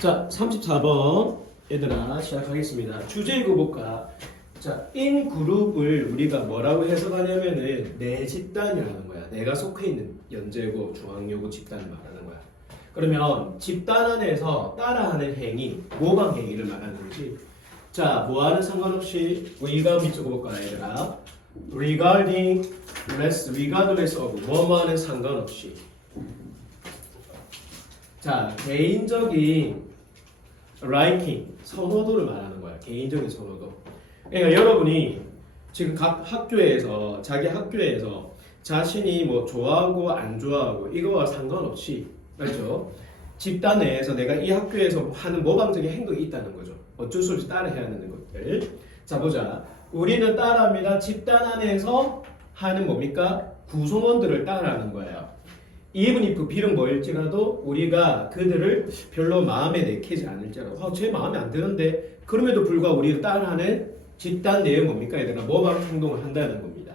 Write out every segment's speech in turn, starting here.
자, 34번 얘들아 시작하겠습니다. 주제 읽어볼까? 자, in 그룹을 우리가 뭐라고 해석하냐면은 내 집단이라는 거야. 내가 속해 있는 연제고 중앙요구 집단을 말하는 거야. 그러면 집단 안에서 따라하는 행위, 모방 행위를 말하는 거지. 자, 뭐하는 상관없이 우리가 밑줄 볼까 얘들아? regarding, regardless of 뭐뭐하는 상관없이. 자, 개인적인 liking, 선호도를 말하는 거야. 개인적인 선호도. 그러니까 여러분이 지금 각 학교에서 자기 학교에서 자신이 뭐 좋아하고 안 좋아하고 이거와 상관없이 맞죠? 집단 내에서 내가 이 학교에서 하는 모방적인 행동이 있다는 거죠. 어쩔 수 없이 따라 해야 하는 것들. 자, 보자. 우리는 따라합니다. 집단 안에서 하는 뭡니까? 구성원들을 따라하는 거예요. even if 비록 뭐일지라도 우리가 그들을 별로 마음에 내키지 않을지라도 제 마음에 안 드는데 그럼에도 불구하고 우리를 따라하는 집단 내에 뭡니까? 얘들아 모방 행동을 한다는 겁니다.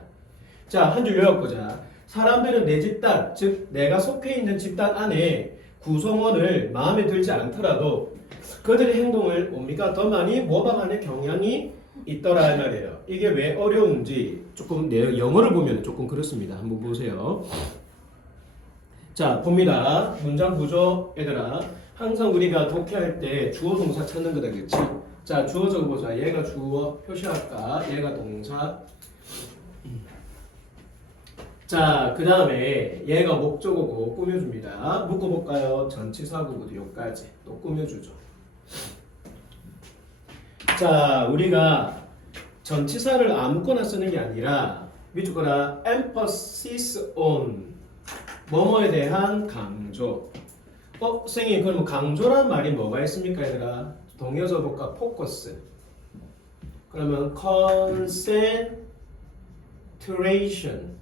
자, 한 줄 외워보자. 사람들은 내 집단, 즉 내가 속해 있는 집단 안에 구성원을 마음에 들지 않더라도 그들의 행동을 뭡니까? 더 많이 모방하는 경향이 있더라 이 말이에요. 이게 왜 어려운지 조금 영어를 보면 조금 그렇습니다. 한번 보세요. 자, 봅니다. 문장 구조 얘들아 항상 우리가 독해할 때 주어 동사 찾는 거다 그렇지? 자, 주어 적어보자. 얘가 주어 표시할까? 얘가 동사. 자, 그 다음에 얘가 목적어고 꾸며줍니다. 묶어볼까요? 전치사구부터 여기까지 또 꾸며주죠. 자, 우리가 전치사를 아무거나 쓰는 게 아니라 밑줄 거라 emphasis on 뭐뭐에 대한 강조. 선생님 그러면 강조란 말이 뭐가 있습니까 얘들아? 동의어서 볼까? 포커스. 그러면 concentration.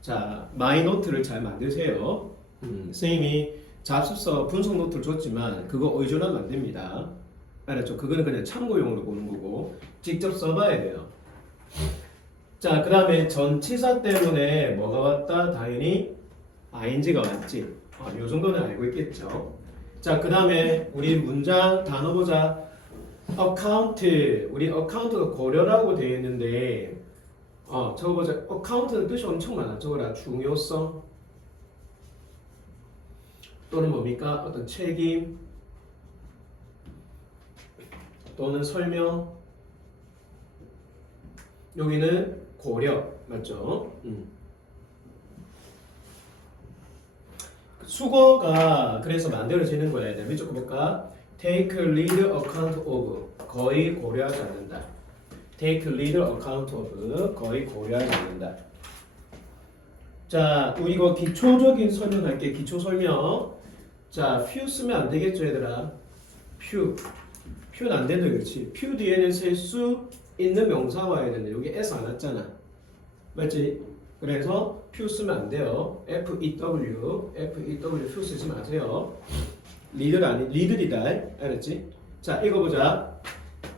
자, 마이 노트를 잘 만드세요. 선생님이 잡습서 분석 노트를 줬지만 그거 의존하면 안 됩니다. 알았죠? 그거는 그냥 참고용으로 보는 거고 직접 써봐야 돼요. 자, 그 다음에 전치사 때문에 뭐가 왔다? 당연히 ing가 왔지. 요 정도는 알고 있겠죠. 자, 그 다음에 우리 문장 단어 보자. account. 우리 account가 고려라고 되어 있는데 적어보자. account는 뜻이 엄청 많아. 적어라. 중요성 또는 뭡니까? 어떤 책임 또는 설명. 여기는 고려. 맞죠? 수거가 그래서 만들어지는 거야. 밑줄 볼까? Take lead account of. 거의 고려하지 않는다. Take lead account of. 거의 고려하지 않는다. 자, 우리 이거 기초적인 설명할게. 기초 설명. 자, few 쓰면 안 되겠죠, 얘들아? few. few는 안 된다, 그렇지? few 뒤에는 셀 수 있는 명사 와야 되는데 여기 s 안 왔잖아. 맞지? 그래서 few 쓰면 안 돼요. FEW few 쓰지 마세요. 리들이다. 알았지? 자, 읽어보자.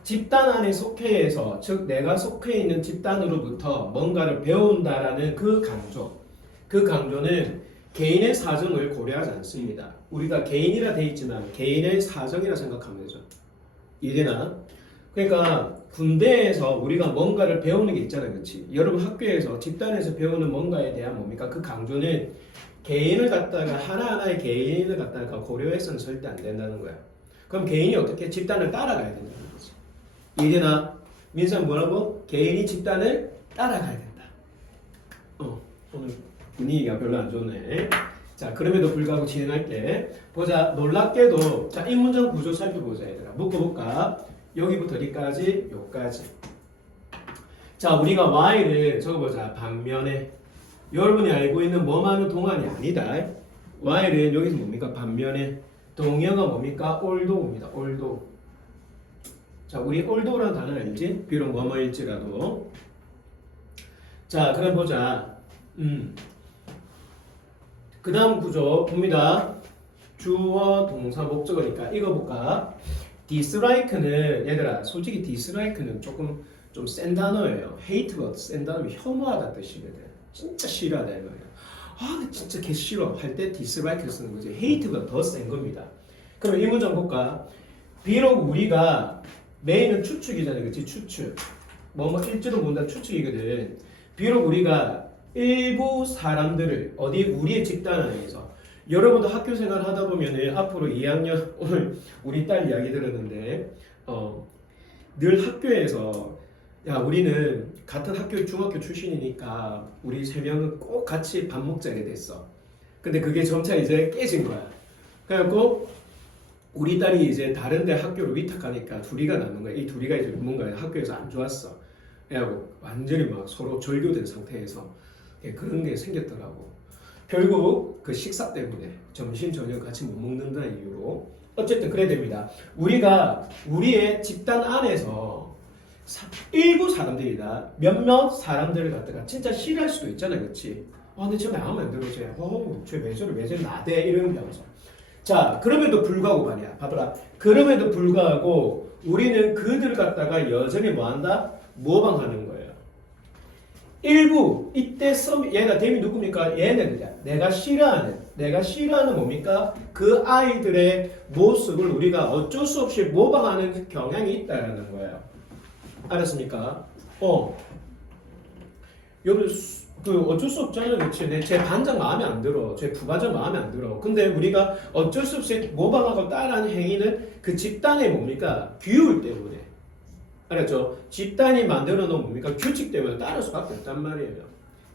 집단 안에 속해해서, 즉 내가 속해 있는 집단으로부터 뭔가를 배운다라는 그 강조. 그 강조는 개인의 사정을 고려하지 않습니다. 우리가 개인이라 돼 있지만 개인의 사정이라 생각하면 되죠. 이해되나? 그러니까 군대에서 우리가 뭔가를 배우는 게 있잖아요. 그렇지? 여러분 학교에서 집단에서 배우는 뭔가에 대한 뭡니까? 그 강조는 개인을 갖다가 하나하나의 개인을 갖다가 고려해서는 절대 안 된다는 거야. 그럼 개인이 어떻게 집단을 따라가야 된다는 거지. 이해되나? 민상 뭐라고? 개인이 집단을 따라가야 된다. 오늘 분위기가 별로 안 좋네. 자, 그럼에도 불구하고 진행할게. 보자. 놀랍게도 자, 이 문장 구조 살펴보자 얘들아. 묶어볼까? 여기부터 어디까지? 여기까지. 자, 우리가 while을 적어보자. 반면에. 여러분이 알고 있는 뭐만은 동안이 아니다. while은 여기서 뭡니까? 반면에. 동의어가 뭡니까? although입니다. although. 자, 우리 although라는 단어 알지? 비록 뭐뭐일지라도. 자, 그럼 보자. 그 다음 구조 봅니다. 주어 동사 목적어니까 읽어볼까? dislike는 얘들아 솔직히 dislike는 조금 좀 센 단어예요. hate가 센 단어면 혐오하다 뜻이거든. 진짜 싫어하다 이 말이야. 나 진짜 개 싫어 할 때 dislike를 쓰는 거지. hate가 더 센 겁니다. 그러면 이 문장 볼까? 비록 우리가 메인은 추측이잖아요. 그치? 추측. 뭐뭐 일지로 본다 추측이거든. 비록 우리가 일부 사람들을 어디 우리의 집단 안에서 여러분도 학교 생활 하다 보면은 앞으로 2학년 오늘 우리 딸 이야기 들었는데 늘 학교에서 야 우리는 같은 학교 중학교 출신이니까 우리 세 명은 꼭 같이 밥 먹자게 됐어. 근데 그게 점차 이제 깨진 거야. 그래갖고 우리 딸이 이제 다른데 학교를 위탁하니까 둘이가 남는 거야. 이 둘이가 이제 뭔가 학교에서 안 좋았어. 그래갖고 완전히 막 서로 절교된 상태에서 그런 게 생겼더라고. 결국 그 식사 때문에 점심 저녁 같이 못 먹는다는 이유로 어쨌든 그래야 됩니다. 우리가 우리의 집단 안에서 일부 사람들이다 몇몇 사람들을 갖다가 진짜 싫어할 수도 있잖아요, 그렇지? 근데 저 마음에 안 들어, 쟤왜 저래 나대 이러면서. 자, 그럼에도 불구하고 말이야, 봐봐라. 그럼에도 불구하고 우리는 그들을 갖다가 여전히 뭐한다? 모방하는 거예요. 일부 이때 얘가 댐이 누굽니까? 얘네들이야. 내가 싫어하는 뭡니까? 그 아이들의 모습을 우리가 어쩔 수 없이 모방하는 경향이 있다는 거예요. 알았습니까? 여러분 그 어쩔 수 없잖아요, 그렇지? 제 반장 마음에 안 들어, 제 부반장 마음에 안 들어. 근데 우리가 어쩔 수 없이 모방하고 따라하는 행위는 그 집단의 뭡니까? 규율 때문에. 알았죠? 집단이 만들어 놓은 뭡니까? 규칙 때문에 따를 수밖에 없단 말이에요.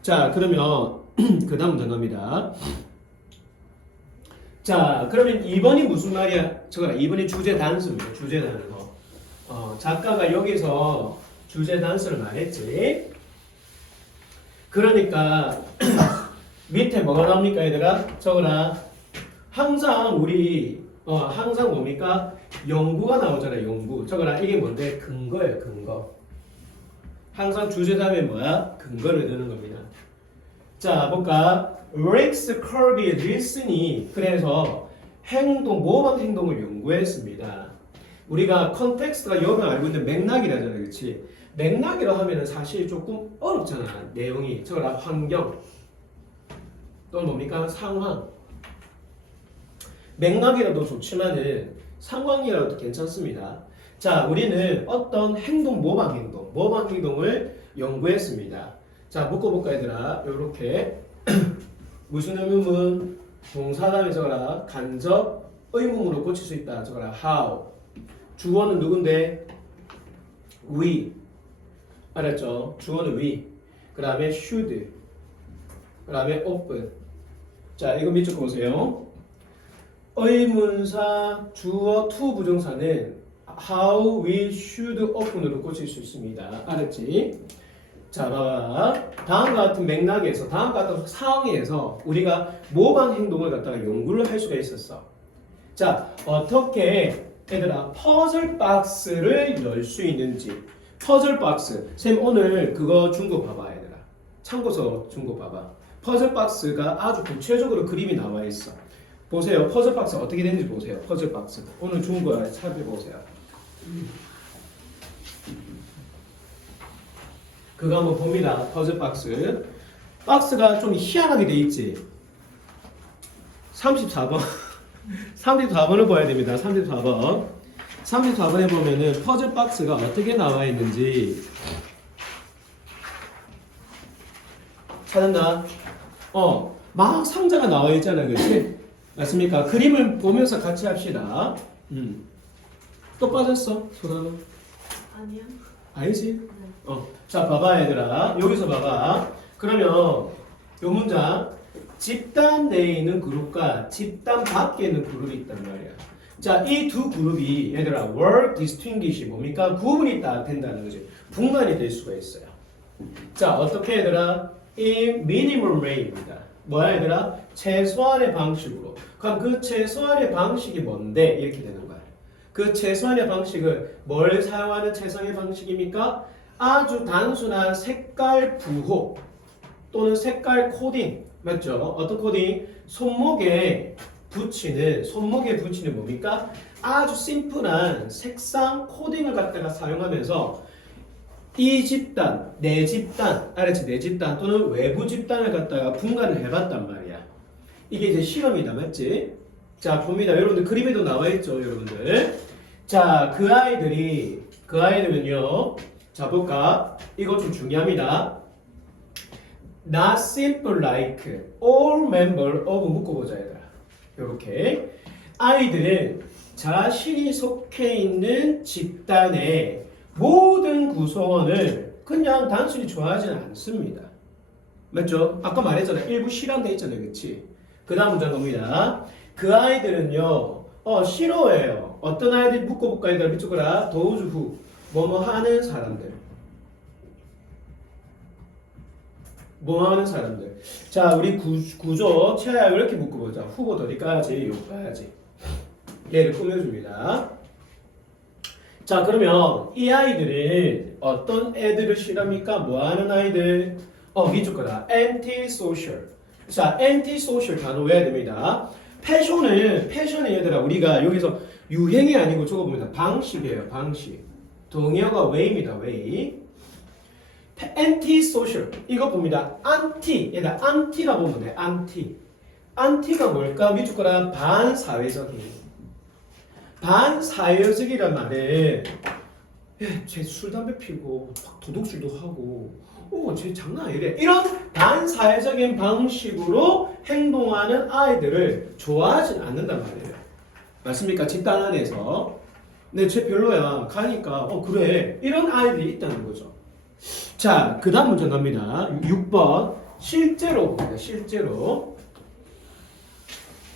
자, 그러면 그 다음 문장 갑니다. 자, 그러면 2번이 무슨 말이야? 저거라, 2번이 주제 단수입니다. 주제 단수. 작가가 여기서 주제 단수를 말했지. 그러니까 밑에 뭐가 나옵니까, 얘들아? 저거라. 항상 우리 항상 뭡니까? 연구가 나오잖아요. 연구. 저거라. 이게 뭔데? 근거예요. 근거. 항상 주제 다음에 뭐야? 근거를 드는 겁니다. 자, 볼까? 렉스 커비의 닐슨이 그래서 모방 행동을 연구했습니다. 우리가 컨텍스트가 여러분 알고 있는 맥락이라잖아요. 그렇지? 맥락이라고 하면은 사실 조금 어렵잖아. 내용이. 저거라. 환경. 또는 뭡니까? 상황. 맥락이라도 좋지만은 상황이라도 괜찮습니다. 자, 우리는 어떤 모방 행동을 연구했습니다. 자, 묶어볼까 얘들아? 요렇게 무슨 의문문 동사 다음에 적어라. 간접 의문문으로 고칠 수 있다. 적어라. how. 주어는 누군데? we. 알았죠? 주어는 we. 그 다음에 should. 그 다음에 open. 자, 이거 밑줄 보세요. 의문사 주어 to 부정사는 how we should open으로 고칠 수 있습니다. 알았지? 자, 봐봐. 다음과 같은 맥락에서, 다음과 같은 상황에서 우리가 모방 행동을 갖다가 연구를 할 수가 있었어. 자, 어떻게 얘들아 퍼즐 박스를 열 수 있는지. 퍼즐 박스. 쌤 오늘 그거 준 거 봐봐, 얘들아. 참고서 준 거 봐봐. 퍼즐 박스가 아주 구체적으로 그림이 나와 있어. 보세요. 퍼즐 박스 어떻게 되는지 보세요. 퍼즐 박스. 오늘 준 거 살펴보세요. 그거 한번 봅니다. 퍼즐 박스. 박스가 좀 희한하게 돼 있지. 34번. 34번을 봐야 됩니다. 34번. 34번에 보면은 퍼즐 박스가 어떻게 나와 있는지 찾았나? 막 상자가 나와 있잖아요. 그렇지? 맞습니까? 그림을 보면서 같이 합시다. 또 빠졌어? 소라는? 아니요. 아니지? 자, 봐봐, 얘들아. 여기서 봐봐. 그러면 요 문장. 집단 내에 있는 그룹과 집단 밖에 있는 그룹이 있단 말이야. 자, 이 두 그룹이 얘들아 were distinguish 뭡니까? 구분이 딱 된다는 거지. 분간이 될 수가 있어요. 자, 어떻게 얘들아? in minimal way입니다. 뭐야 얘들아? 최소한의 방식으로. 그럼 그 최소한의 방식이 뭔데? 이렇게 되는 거야. 그 최소한의 방식은 뭘 사용하는 최소한의 방식입니까? 아주 단순한 색깔 부호 또는 색깔 코딩. 맞죠? 어떤 코딩? 손목에 붙이는 뭡니까? 아주 심플한 색상 코딩을 갖다가 사용하면서 이 집단, 내 집단, 알았지? 내 집단 또는 외부 집단을 갖다가 분간을 해봤단 말이야. 이게 이제 실험이다, 맞지? 자, 봅니다. 여러분들 그림에도 나와 있죠, 여러분들. 자, 그 아이들은요. 자, 볼까? 이거 좀 중요합니다. Not simple like all member of 묶어보자, 얘들아. 요렇게. 아이들은 자신이 속해 있는 집단의 모든 구성원을 그냥 단순히 좋아하지는 않습니다. 맞죠? 아까 말했잖아요. 일부 싫어한다 했잖아요. 그치? 그 다음 문장 겁니다. 그 아이들은요, 싫어해요. 어떤 아이들 묶어볼까? 얘들아, 밑줄 거라. those who, 뭐뭐 하는 사람들. 뭐 하는 사람들. 자, 우리 구조, 채야 이렇게 묶어보자. 후보 어디까지? 여기까지. 얘를 꾸며줍니다. 자, 그러면 이 아이들은 어떤 애들을 싫어합니까? 뭐 하는 아이들? 밑줄 거다. anti-social. 자, anti-social 단어 외워야 됩니다. 패션은 얘들아, 우리가 여기서 유행이 아니고 저거 봅니다. 방식이에요, 방식. 동의어가 way입니다, way. anti-social. 이거 봅니다. anti. 얘들아, anti라 보면 돼, anti. anti가 뭘까? 밑줄 거라. 반사회적인. 반사회적이란 말은 쟤 술 담배 피고 막 도둑질도 하고 쟤 장난 아니래 이런 반사회적인 방식으로 행동하는 아이들을 좋아하진 않는단 말이에요. 맞습니까? 집단 안에서 근데 쟤 별로야 가니까 그래 이런 아이들이 있다는 거죠. 자, 그 다음 문제 갑니다. 6번 실제로 봅니다. 실제로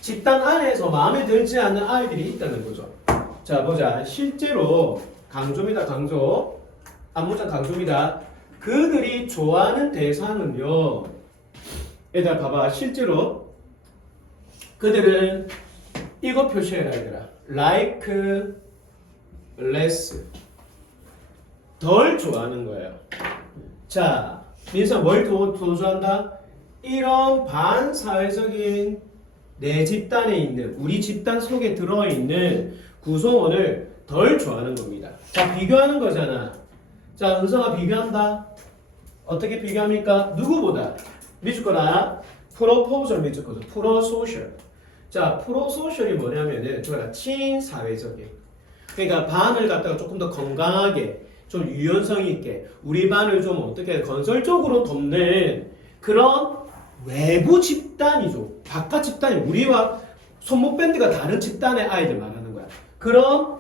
집단 안에서 마음에 들지 않는 아이들이 있다는 거죠. 자, 보자. 실제로 강조입니다. 강조. 앞문장 강조입니다. 그들이 좋아하는 대상은요. 얘들아 봐봐. 실제로 그들은 이거 표시해라 얘들아. like less. 덜 좋아하는 거예요. 자, 민서 뭘 더 좋아한다? 이런 반사회적인 내 집단에 있는 우리 집단 속에 들어있는 구성원을 덜 좋아하는 겁니다. 자, 비교하는 거잖아. 자, 은성아 비교한다. 어떻게 비교합니까? 누구보다 밑줄 거라. 프로포절 밑줄 거죠. 프로소셜. 자, 프로소셜이 뭐냐면은 저거라 친사회적인. 그러니까 반을 갖다가 조금 더 건강하게 좀 유연성 있게 우리 반을 좀 어떻게 건설적으로 돕는 그런 외부 집단이죠. 바깥 집단이 우리와 손목 밴드가 다른 집단의 아이들 말하는 거야. 그런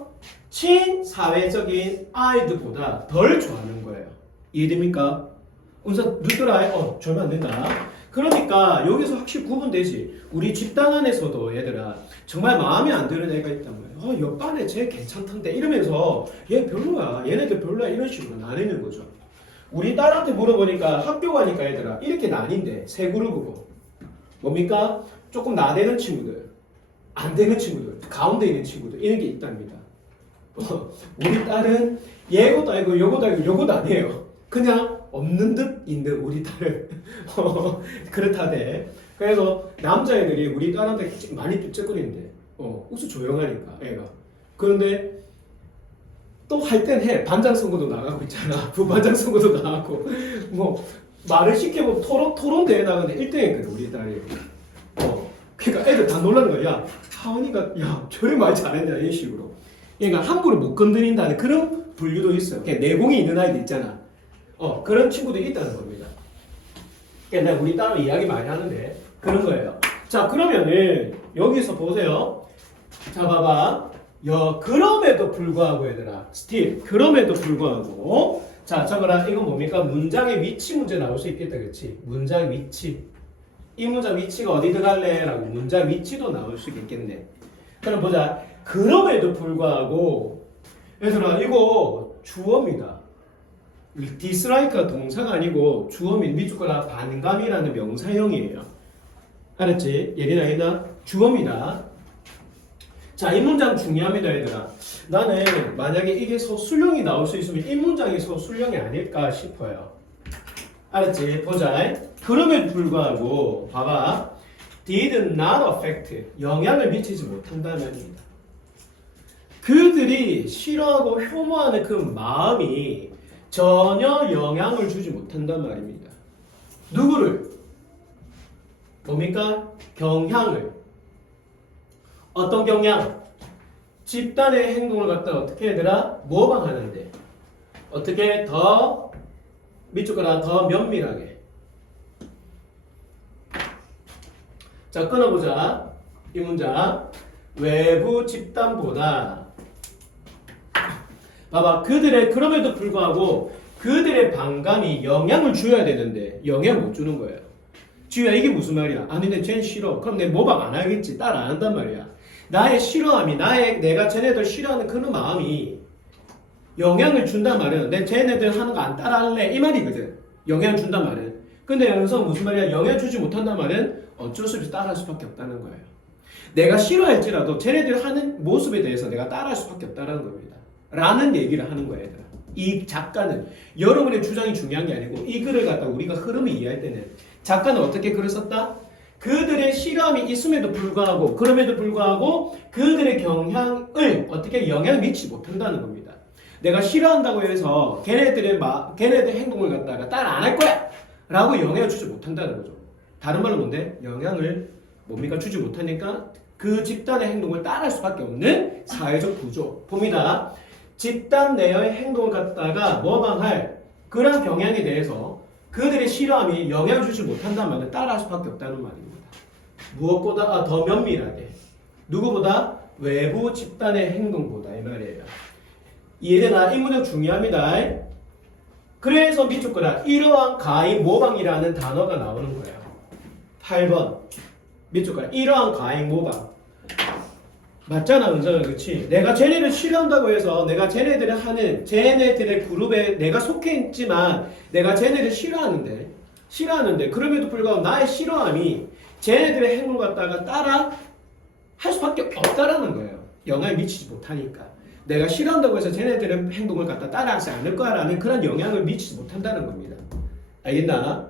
친사회적인 아이들보다 덜 좋아하는 거예요. 이해됩니까? 우선 눈돌아 절면 안 된다. 그러니까 여기서 확실히 구분되지. 우리 집단 안에서도 얘들아 정말 마음에 안 드는 애가 있단 말이야. 옆반에 쟤 괜찮던데 이러면서 얘 별로야. 얘네들 별로야. 이런 식으로 나뉘는 거죠. 우리 딸한테 물어보니까 학교 가니까 얘들아 이렇게 나뉜대. 세 그룹이고 뭡니까? 조금 나대는 친구들, 안 되는 친구들, 가운데 있는 친구들 이런 게 있답니다. 우리 딸은 얘것도 아니고 요것도 아니고 요것도 아니에요. 그냥 없는 듯 있는 우리 딸을 그렇다대. 그래서 남자애들이 우리 딸한테 많이 삐쩍거리는데 우수 조용하니까 애가. 그런데 또 할 땐 해. 반장 선거도 나가고 있잖아. 부반장 선거도 나가고 뭐 말을 시켜보면 토론 대회 나가는데 1등 했거든 우리 딸이. 그러니까 애들 다 놀라는 거야. 야, 하은이가 야 저리 말 잘했냐 이런 식으로. 그러니까 함부로 못 건드린다는 그런 분류도 있어요. 그냥 내공이 있는 아이들 있잖아. 그런 친구들이 있다는 겁니다. 그러니까 내가 우리 딸은 이야기 많이 하는데 그런 거예요. 자, 그러면은 여기서 보세요. 자, 봐봐. 그럼에도 불구하고 얘들아, still 그럼에도 불구하고 자, 적어라. 이건 뭡니까? 문장의 위치 문제 나올 수 있겠다, 그렇지? 문장 위치. 이 문장 위치가 어디 들어갈래? 라고 문장 위치도 나올 수 있겠네. 그럼 보자. 그럼에도 불구하고 얘들아 이거 주어입니다. dislike가 동사가 아니고 주어입니다. 밑줄 거라 반감이라는 명사형이에요. 알았지? 예린아 얘나 주어입니다. 자, 이 문장 중요합니다, 얘들아. 나는 만약에 이게 서술형이 나올 수 있으면 이 문장이 서술형이 아닐까 싶어요. 알았지? 보자. 그럼에도 불구하고 봐봐. did not affect 영향을 미치지 못한다면입니다. 그들이 싫어하고 혐오하는 그 마음이 전혀 영향을 주지 못한단 말입니다. 누구를? 뭡니까? 경향을. 어떤 경향? 집단의 행동을 갖다가 어떻게 얘들아? 모방하는데 어떻게 더 밑줄 거나 더 면밀하게. 자, 끊어보자. 이 문장. 외부 집단보다 봐봐. 그럼에도 불구하고 그들의 반감이 영향을 줘야 되는데 영향 못 주는 거예요. 지우야 이게 무슨 말이야? 아니 근데 쟨 싫어. 그럼 내 모방 안 하겠지. 따라 안 한단 말이야. 나의 싫어함이 내가 쟤네들 싫어하는 그런 마음이 영향을 준단 말이야. 내 쟤네들 하는 거 안 따라할래 이 말이거든. 영향 준단 말은. 근데 여기서 무슨 말이야? 영향 주지 못한단 말은 어쩔 수 없이 따라할 수밖에 없다는 거예요. 내가 싫어할지라도 쟤네들 하는 모습에 대해서 내가 따라할 수밖에 없다는 겁니다. 라는 얘기를 하는 거예요. 얘들아. 이 작가는 여러분의 주장이 중요한 게 아니고 이 글을 갖다 우리가 흐름을 이해할 때는 작가는 어떻게 글을 썼다? 그들의 싫어함이 있음에도 불구하고 그럼에도 불구하고 그들의 경향을 어떻게 영향을 미치지 못한다는 겁니다. 내가 싫어한다고 해서 걔네들 행동을 갖다가 따라 안 할 거야! 라고 영향을 주지 못한다는 거죠. 다른 말로 뭔데? 영향을 뭡니까? 주지 못하니까 그 집단의 행동을 따라할 수밖에 없는 사회적 구조. 봅니다. 집단 내의 행동을 갖다가 모방할 그런 경향에 대해서 그들의 싫어함이 영향을 주지 못한다는 말은 따라할 수밖에 없다는 말입니다. 무엇보다 더 면밀하게. 누구보다? 외부 집단의 행동보다 이 말이에요. 이해되나? 이 문장 중요합니다. 그래서 밑줄 거라 이러한 가히 모방이라는 단어가 나오는 거예요. 8번 밑줄 거라 이러한 가히 모방. 맞잖아, 은정아, 그렇지? 내가 쟤네를 싫어한다고 해서 내가 쟤네들을 하는 쟤네들의 그룹에 내가 속해 있지만 내가 쟤네를 싫어하는데 그럼에도 불구하고 나의 싫어함이 쟤네들의 행동을 갖다가 따라 할 수밖에 없다라는 거예요. 영향을 미치지 못하니까. 내가 싫어한다고 해서 쟤네들의 행동을 갖다 따라하지 않을 거야라는 그런 영향을 미치지 못한다는 겁니다. 알겠나?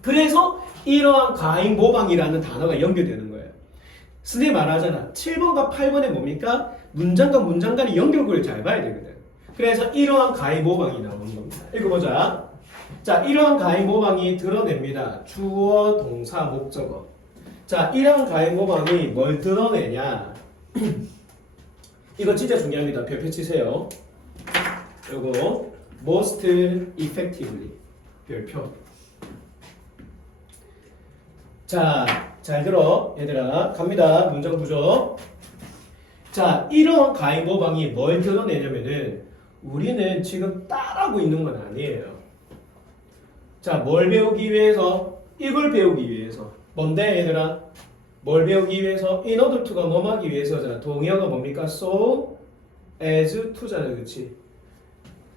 그래서 이러한 가행 모방이라는 단어가 연결되는 거예요. 선생님 말하잖아. 7번과 8번에 뭡니까? 문장과 문장 간의 연결고리를 잘 봐야 되거든. 그래서 이러한 가행 모방이 나오는 겁니다. 읽어보자. 자, 이러한 가행 모방이 드러냅니다. 주어, 동사, 목적어. 자, 이러한 가행 모방이 뭘 드러내냐? 이거 진짜 중요합니다. 별표 치세요. 요거 most effectively 별표. 자, 잘 들어 얘들아. 갑니다. 문장 구조. 자, 이런 가행 모방이 뭘 드러내냐면은 우리는 지금 따라하고 있는 건 아니에요. 자, 뭘 배우기 위해서? 이걸 배우기 위해서. 뭔데 얘들아? 뭘 배우기 위해서? in order to가 뭐 하기 위해서잖아. 동의어가 뭡니까? so as to잖아. 그렇지?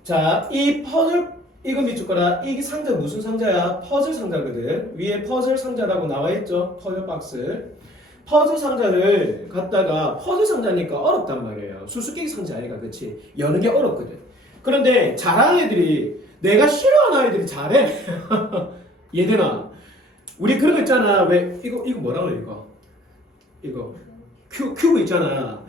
자, 이 퍼즐 이거 밑줄 거라. 이 상자 무슨 상자야? 퍼즐 상자거든. 위에 퍼즐 상자라고 나와 있죠. 퍼즐 박스. 퍼즐 상자를 갖다가 퍼즐 상자니까 어렵단 말이에요. 수수께끼 상자 아이가 그렇지? 여는 게 어렵거든. 그런데 잘하는 애들이 내가 싫어하는 아이들이 잘해. 얘들아, 우리 그런 거 있잖아. 왜 이거 뭐라고 해 이거 큐브 있잖아.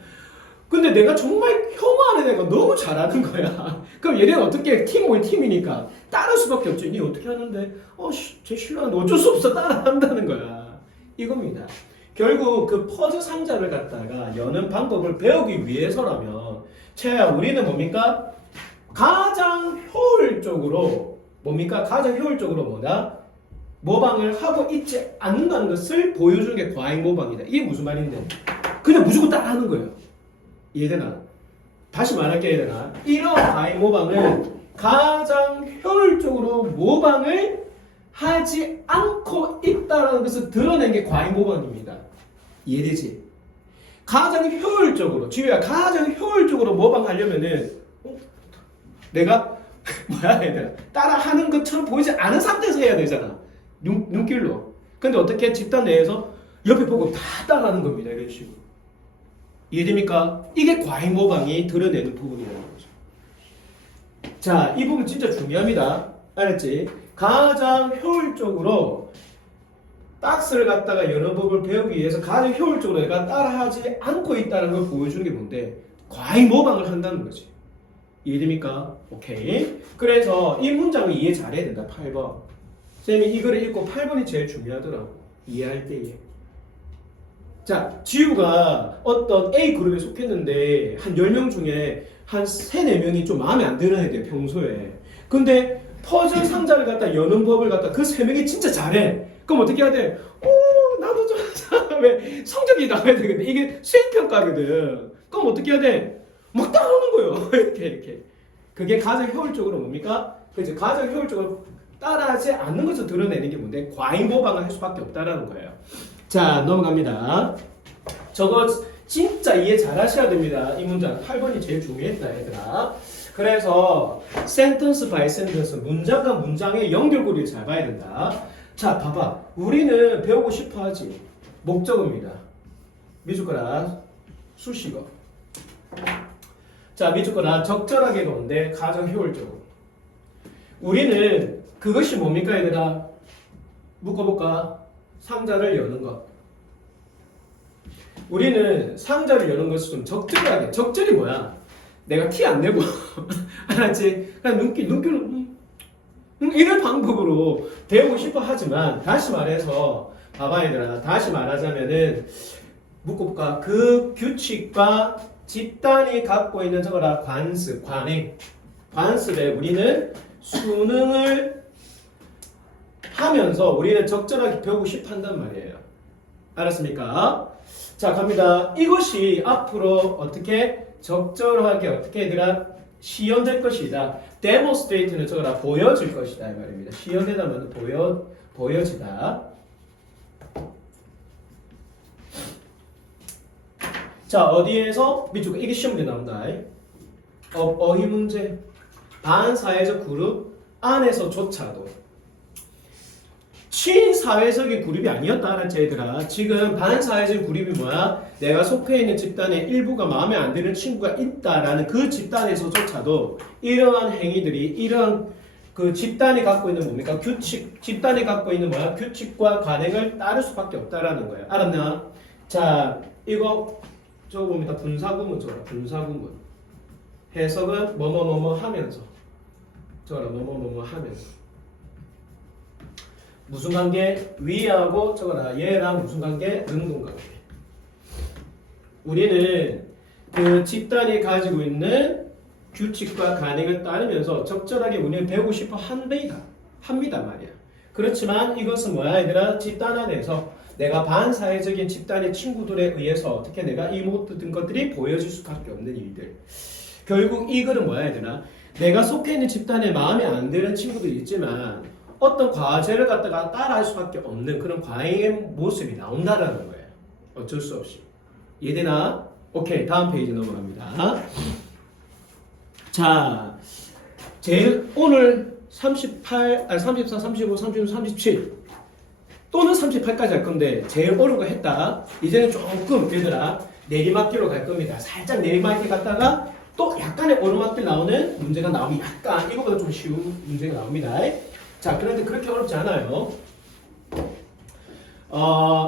근데 내가 정말 혐오하는 애가 너무 잘하는 거야. 그럼 얘네는 어떻게 팀이니까 따를 수밖에 없지. 니 어떻게 하는데? 쟤 싫어하는데 어쩔 수 없어 따라한다는 거야. 이겁니다. 결국 그 퍼즐 상자를 갖다가 여는 방법을 배우기 위해서라면 채야 우리는 뭡니까? 가장 효율적으로 뭐다? 모방을 하고 있지 않는다는 것을 보여주는 게 과잉 모방이다. 이게 무슨 말인데? 그냥 무조건 따라하는 거예요. 이해되나? 다시 말할게 얘들아. 이런 과잉 모방은 가장 효율적으로 모방을 하지 않고 있다는 것을 드러낸 게 과잉 모방입니다. 이해되지? 가장 효율적으로 지우야 가장 효율적으로 모방하려면은 내가 뭐야 얘들아 따라하는 것처럼 보이지 않은 상태에서 해야 되잖아. 눈길로. 근데 어떻게 집단 내에서 옆에 보고 다 따라하는 겁니다. 이런 식으로. 이해됩니까? 이게 과잉 모방이 드러내는 부분이라는 거죠. 자, 이 부분 진짜 중요합니다. 알았지? 가장 효율적으로 박스를 갖다가 여러 법을 배우기 위해서 가장 효율적으로 내가 따라하지 않고 있다는 걸 보여주는 게 뭔데? 과잉 모방을 한다는 거지. 이해됩니까? 오케이. 그래서 이 문장을 이해 잘해야 된다. 8번. 쌤이 이거를 읽고 8번이 제일 중요하더라고. 이해할 때에. 자, 지우가 어떤 A 그룹에 속했는데 한 10명 중에 한 3, 4명이 좀 마음에 안 드는 애들 평소에. 근데 퍼즐 상자를 갖다 여는 법을 갖다 그 3명이 진짜 잘해. 그럼 어떻게 해야 돼? 나도 좀 왜 성적이 나와야 되거든. 이게 수행평가거든. 그럼 어떻게 해야 돼? 막 따라오는 거예요. 이렇게. 그게 가장 효율적으로 뭡니까? 그치? 가장 효율적으로 따라하지 않는 것을 드러내는 게 뭔데? 과잉 모방을 할 수밖에 없다라는 거예요. 자, 넘어갑니다. 저거 진짜 이해 잘 하셔야 됩니다. 이 문장 8번이 제일 중요했다, 얘들아. 그래서 센텐스 바이 센텐스, 문장과 문장의 연결고리를 잘 봐야 된다. 자, 봐봐. 우리는 배우고 싶어 하지. 목적어입니다. 미주거라 수식어. 자, 미주거라 적절하게 건데 가장 효율적으로. 우리는 그것이 뭡니까, 얘들아? 묶어볼까? 상자를 여는 것. 우리는 상자를 여는 것을 좀 적절하게. 적절이 뭐야? 내가 티 안 내고 알았지? 그냥 눈길로 이런 방법으로 배우고 싶어 하지만 다시 말해서 봐봐 얘들아. 다시 말하자면은 묶어볼까? 그 규칙과 집단이 갖고 있는 저거라 관습, 관행. 관습에 우리는 수능을 하면서 우리는 적절하게 배우고 싶어 한단 말이에요. 알았습니까? 자, 갑니다. 이것이 앞으로 어떻게 적절하게 어떻게 얘들아 시연될 것이다. demonstrate는 저거라 보여질 것이다 이 말입니다. 시연되다면 보여지다. 자, 어디에서 밑줄 이게 시험 문제 나온다. 어휘 문제. 반사회적 그룹 안에서조차도 친사회적인 그룹이 아니었다. 알았지 얘들아? 지금 반사회적 그룹이 뭐야? 내가 속해 있는 집단의 일부가 마음에 안 드는 친구가 있다라는 그 집단에서조차도 이러한 행위들이 이러한 그 집단이 갖고 있는 뭡니까? 규칙, 집단이 갖고 있는 뭐야? 규칙과 관행을 따를 수밖에 없다라는 거예요. 알았나? 자, 이거 저거 봅니다. 분사구문 저거 분사구문. 해석은 뭐뭐뭐뭐 하면서 저거라 뭐뭐뭐뭐 하면서. 무슨 관계? 위하고 저거라 얘랑 무슨 관계? 능동관계. 우리는 그 집단이 가지고 있는 규칙과 관행을 따르면서 적절하게 우리는 배우고 싶어 합니다 말이야. 그렇지만 이것은 뭐야 얘들아? 집단 안에서 내가 반사회적인 집단의 친구들에 의해서 어떻게 내가 이 모든 것들이 보여질 수밖에 없는 일들. 결국 이 글은 뭐야 얘들아? 내가 속해 있는 집단에 마음에 안 드는 친구들이 있지만 어떤 과제를 갖다가 따라할 수밖에 없는 그런 과잉의 모습이 나온다라는 거예요. 어쩔 수 없이. 이해되나? 오케이, 다음 페이지 넘어갑니다. 자, 제일 오늘 34, 35, 36, 37 또는 38까지 할 건데 제일 어려운 거 했다. 이제는 조금 얘들아 내리막길로 갈 겁니다. 살짝 내리막길 갔다가 또 약간의 오르막길 나오는 문제가 나오면 약간 이거보다 좀 쉬운 문제가 나옵니다. 자, 그런데 그렇게 어렵지 않아요.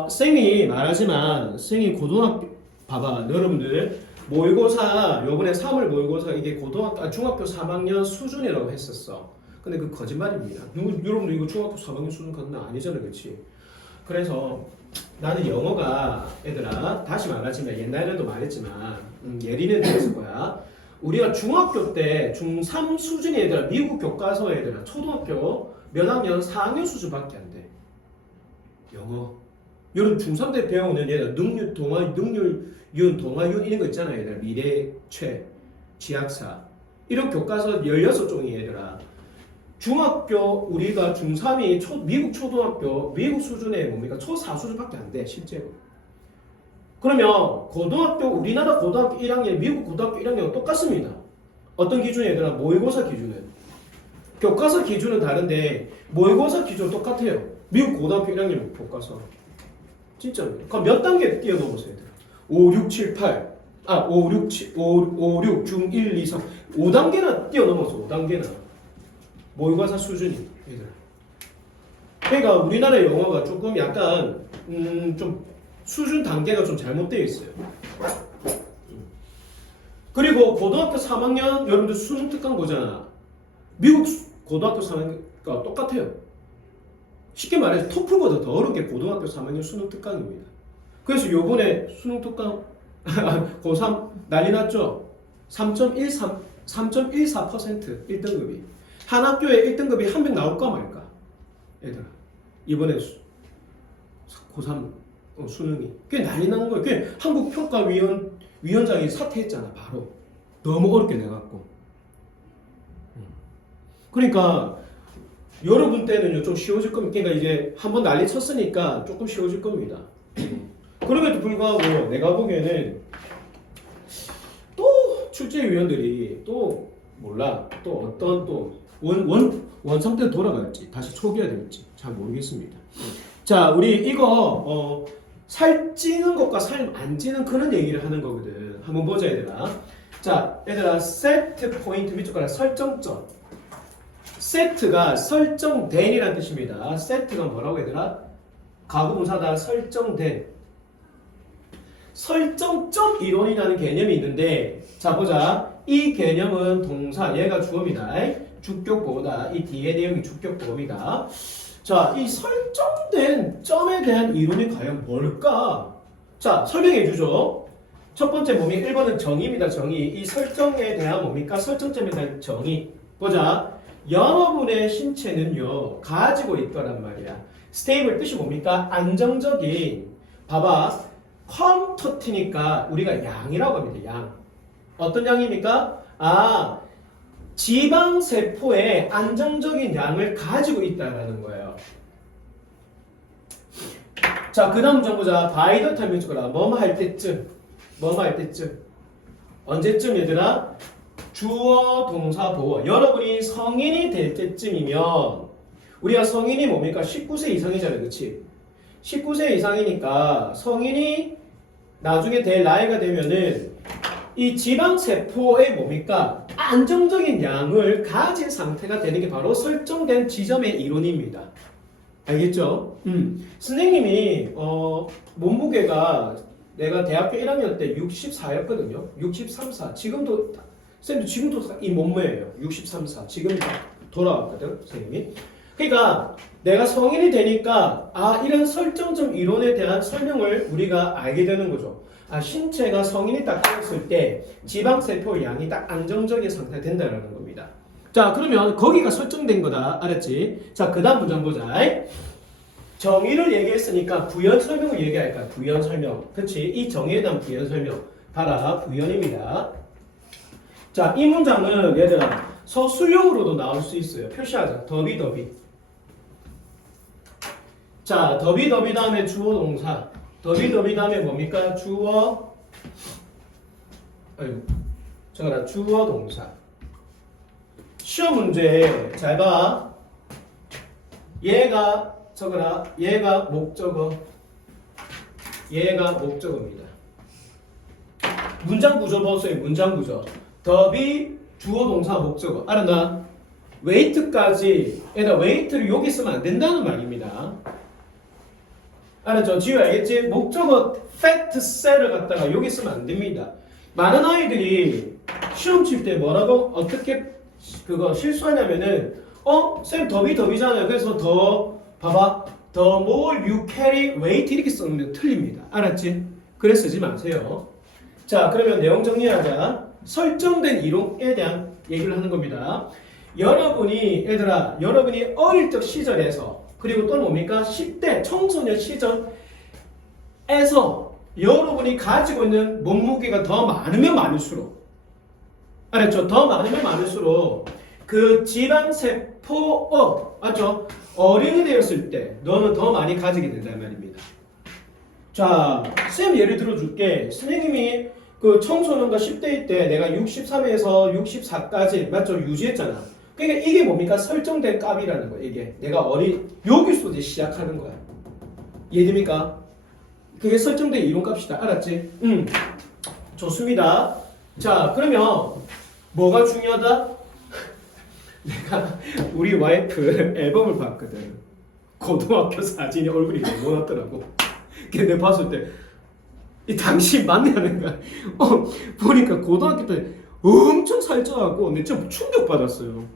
쌤이 말하지만 쌤이 고등학교 봐봐 여러분들 모의고사 요번에 3월 모의고사 이게 중학교 3학년 수준이라고 했었어. 근데 그 거짓말입니다. 여러분들 이거 중학교 3학년 수준 같은 거 아니잖아, 그렇지? 그래서 나는 영어가 얘들아 다시 말하지만 옛날에도 말했지만 예리는 됐을 거야. 우리가 중학교 때 중3 수준의 얘들아 미국 교과서 얘들아 초등학교 몇 학년? 4학년 수준밖에 안 돼. 영어. 여러분 중3 때 배우는 얘들아 능률, 동화윤 이런 거 있잖아요. 얘들아 미래, 최, 지학사 이런 교과서 16종이 얘들아 중학교 우리가 중3이 미국 초등학교 미국 수준의 뭡니까? 초4 수준밖에 안 돼 실제로. 그러면 고등학교 우리나라 고등학교 1학년 미국 고등학교 1학년은 똑같습니다. 어떤 기준이 얘들아 모의고사 기준은 교과서 기준은 다른데 모의고사 기준은 똑같아요. 미국 고등학교 1학년 교과서 진짜로. 그럼 몇 단계 뛰어넘으세요? 5, 6, 7, 8 5, 6, 7, 5, 6, 중 1, 2, 3 5단계나 뛰어넘었어. 5단계나 모의고사 수준이 얘들아. 그러니까 우리나라 영어가 조금 약간 좀 수준 단계가 좀 잘못되어 있어요. 그리고 고등학교 3학년 여러분들 수능 특강 보잖아. 미국 고등학교 3학년과 똑같아요. 쉽게 말해서 토플보다 더 어려운 게 고등학교 3학년 수능 특강입니다. 그래서 요번에 수능 특강 고3 난리 났죠. 3.14% 1등급이. 한 학교에 1등급이 한 명 나올까 말까. 얘들아. 이번에 고3 수능이. 그게 난리 난 거예요. 그게 한국평가위원장이 사퇴했잖아. 바로. 너무 어렵게 내갖고. 그러니까 여러분 때는요 좀 쉬워질 겁니다. 그러니까 이제 한번 난리 쳤으니까 조금 쉬워질 겁니다. 그럼에도 불구하고 내가 보기에는 또 출제위원들이 또 몰라 또 어떤 또 원상태로 돌아갈지 다시 초기화 될지 잘 모르겠습니다. 자 우리 이거 살 찌는 것과 살 안 찌는 그런 얘기를 하는 거거든. 한번 보자 얘들아. 자 얘들아 세트 포인트 밑줄 가라 설정점. 세트가 설정된이라는 뜻입니다. 세트가 뭐라고 얘들아? 가구분사다 설정된. 설정점 이론이라는 개념이 있는데 자 보자. 이 개념은 동사 얘가 주어입니다. 주격보호다. 이 뒤에 내용이 주격보호입니다. 자, 이 설정된 점에 대한 이론이 과연 뭘까? 자, 설명해 주죠. 첫 번째 뭡니까? 1번은 정의입니다. 정의. 이 설정에 대한 뭡니까? 설정점에 대한 정의. 보자. 여러분의 신체는요 가지고 있더란 말이야. 스테이블 뜻이 뭡니까? 안정적인. 봐봐 퀀터티니까 우리가 양이라고 합니다. 양. 어떤 양입니까? 지방세포의 안정적인 양을 가지고 있다는 거예요. 자 그 다음 문장 보자. by the time 해주거라. 뭐뭐 할 때쯤. 뭐뭐 할 때쯤. 언제쯤 얘들아? 주어 동사 보어. 여러분이 성인이 될 때쯤이면 우리가 성인이 뭡니까? 19세 이상이잖아요. 그치? 19세 이상이니까 성인이 나중에 될 나이가 되면은 이 지방세포의 뭡니까? 안정적인 양을 가진 상태가 되는 게 바로 설정된 지점의 이론입니다. 알겠죠? 선생님이 몸무게가 내가 대학교 1학년 때 64였거든요. 63, 4. 지금도 이 몸무게예요. 63, 4. 지금 돌아왔거든, 선생님이. 그러니까 내가 성인이 되니까 이런 설정점 이론에 대한 설명을 우리가 알게 되는 거죠. 신체가 성인이 딱 되었을 때 지방세포 양이 딱 안정적인 상태가 된다는 겁니다. 자, 그러면 거기가 설정된 거다. 알았지? 자, 그 다음 문장 보자. 정의를 얘기했으니까 부연 설명을 얘기할까? 부연 설명. 그치? 이 정의에 대한 부연 설명. 봐라. 부연입니다. 자, 이 문장은 얘들아 서술형으로도 나올 수 있어요. 표시하자. 더비. 자, 더비 다음에 주어 동사. 더비 다음에 뭡니까? 주어. 적어라. 주어 동사. 시험 문제 잘 봐. 얘가 적어라. 얘가 목적어. 얘가 목적어입니다. 문장 구조 보세요. 문장 구조. 더비 주어 동사 목적어. 알았나? 웨이트까지. 얘들아 웨이트를 여기 쓰면 안 된다는 말입니다. 알았죠? 지우 알겠지? 목적어 fact set을 갖다가 여기 쓰면 안 됩니다. 많은 아이들이 시험 칠 때 뭐라고 어떻게 그거 실수하냐면은 쌤 더비잖아요. 그래서 봐봐. The more you carry weight 이렇게 쓰면 틀립니다. 알았지? 그래 쓰지 마세요. 자, 그러면 내용 정리하자. 설정된 이론에 대한 얘기를 하는 겁니다. 여러분이 어릴 적 시절에서 그리고 또 뭡니까? 10대 청소년 시절에서 여러분이 가지고 있는 몸무게가 더 많으면 많을수록 알았죠? 더 많으면 많을수록 그 지방세포 맞죠? 어린이 되었을 때 너는 더 많이 가지게 된다는 말입니다. 자, 쌤 예를 들어줄게. 선생님이 그 청소년과 10대일 때 내가 63에서 64까지 맞죠? 유지했잖아. 그러니까 이게 뭡니까? 설정된 값이라는 거야. 이게 내가 여기서 이제 시작하는 거야. 이해됩니까? 그게 설정된 이론값이다. 알았지? 좋습니다. 자, 그러면 뭐가 중요하다? 내가 우리 와이프 앨범을 봤거든. 고등학교 사진이 얼굴이 네모났더라고. 걔 봤을 때 이 당신 맞냐는 거야. 보니까 고등학교 때 엄청 살쪄갖고 내가 좀 충격받았어요.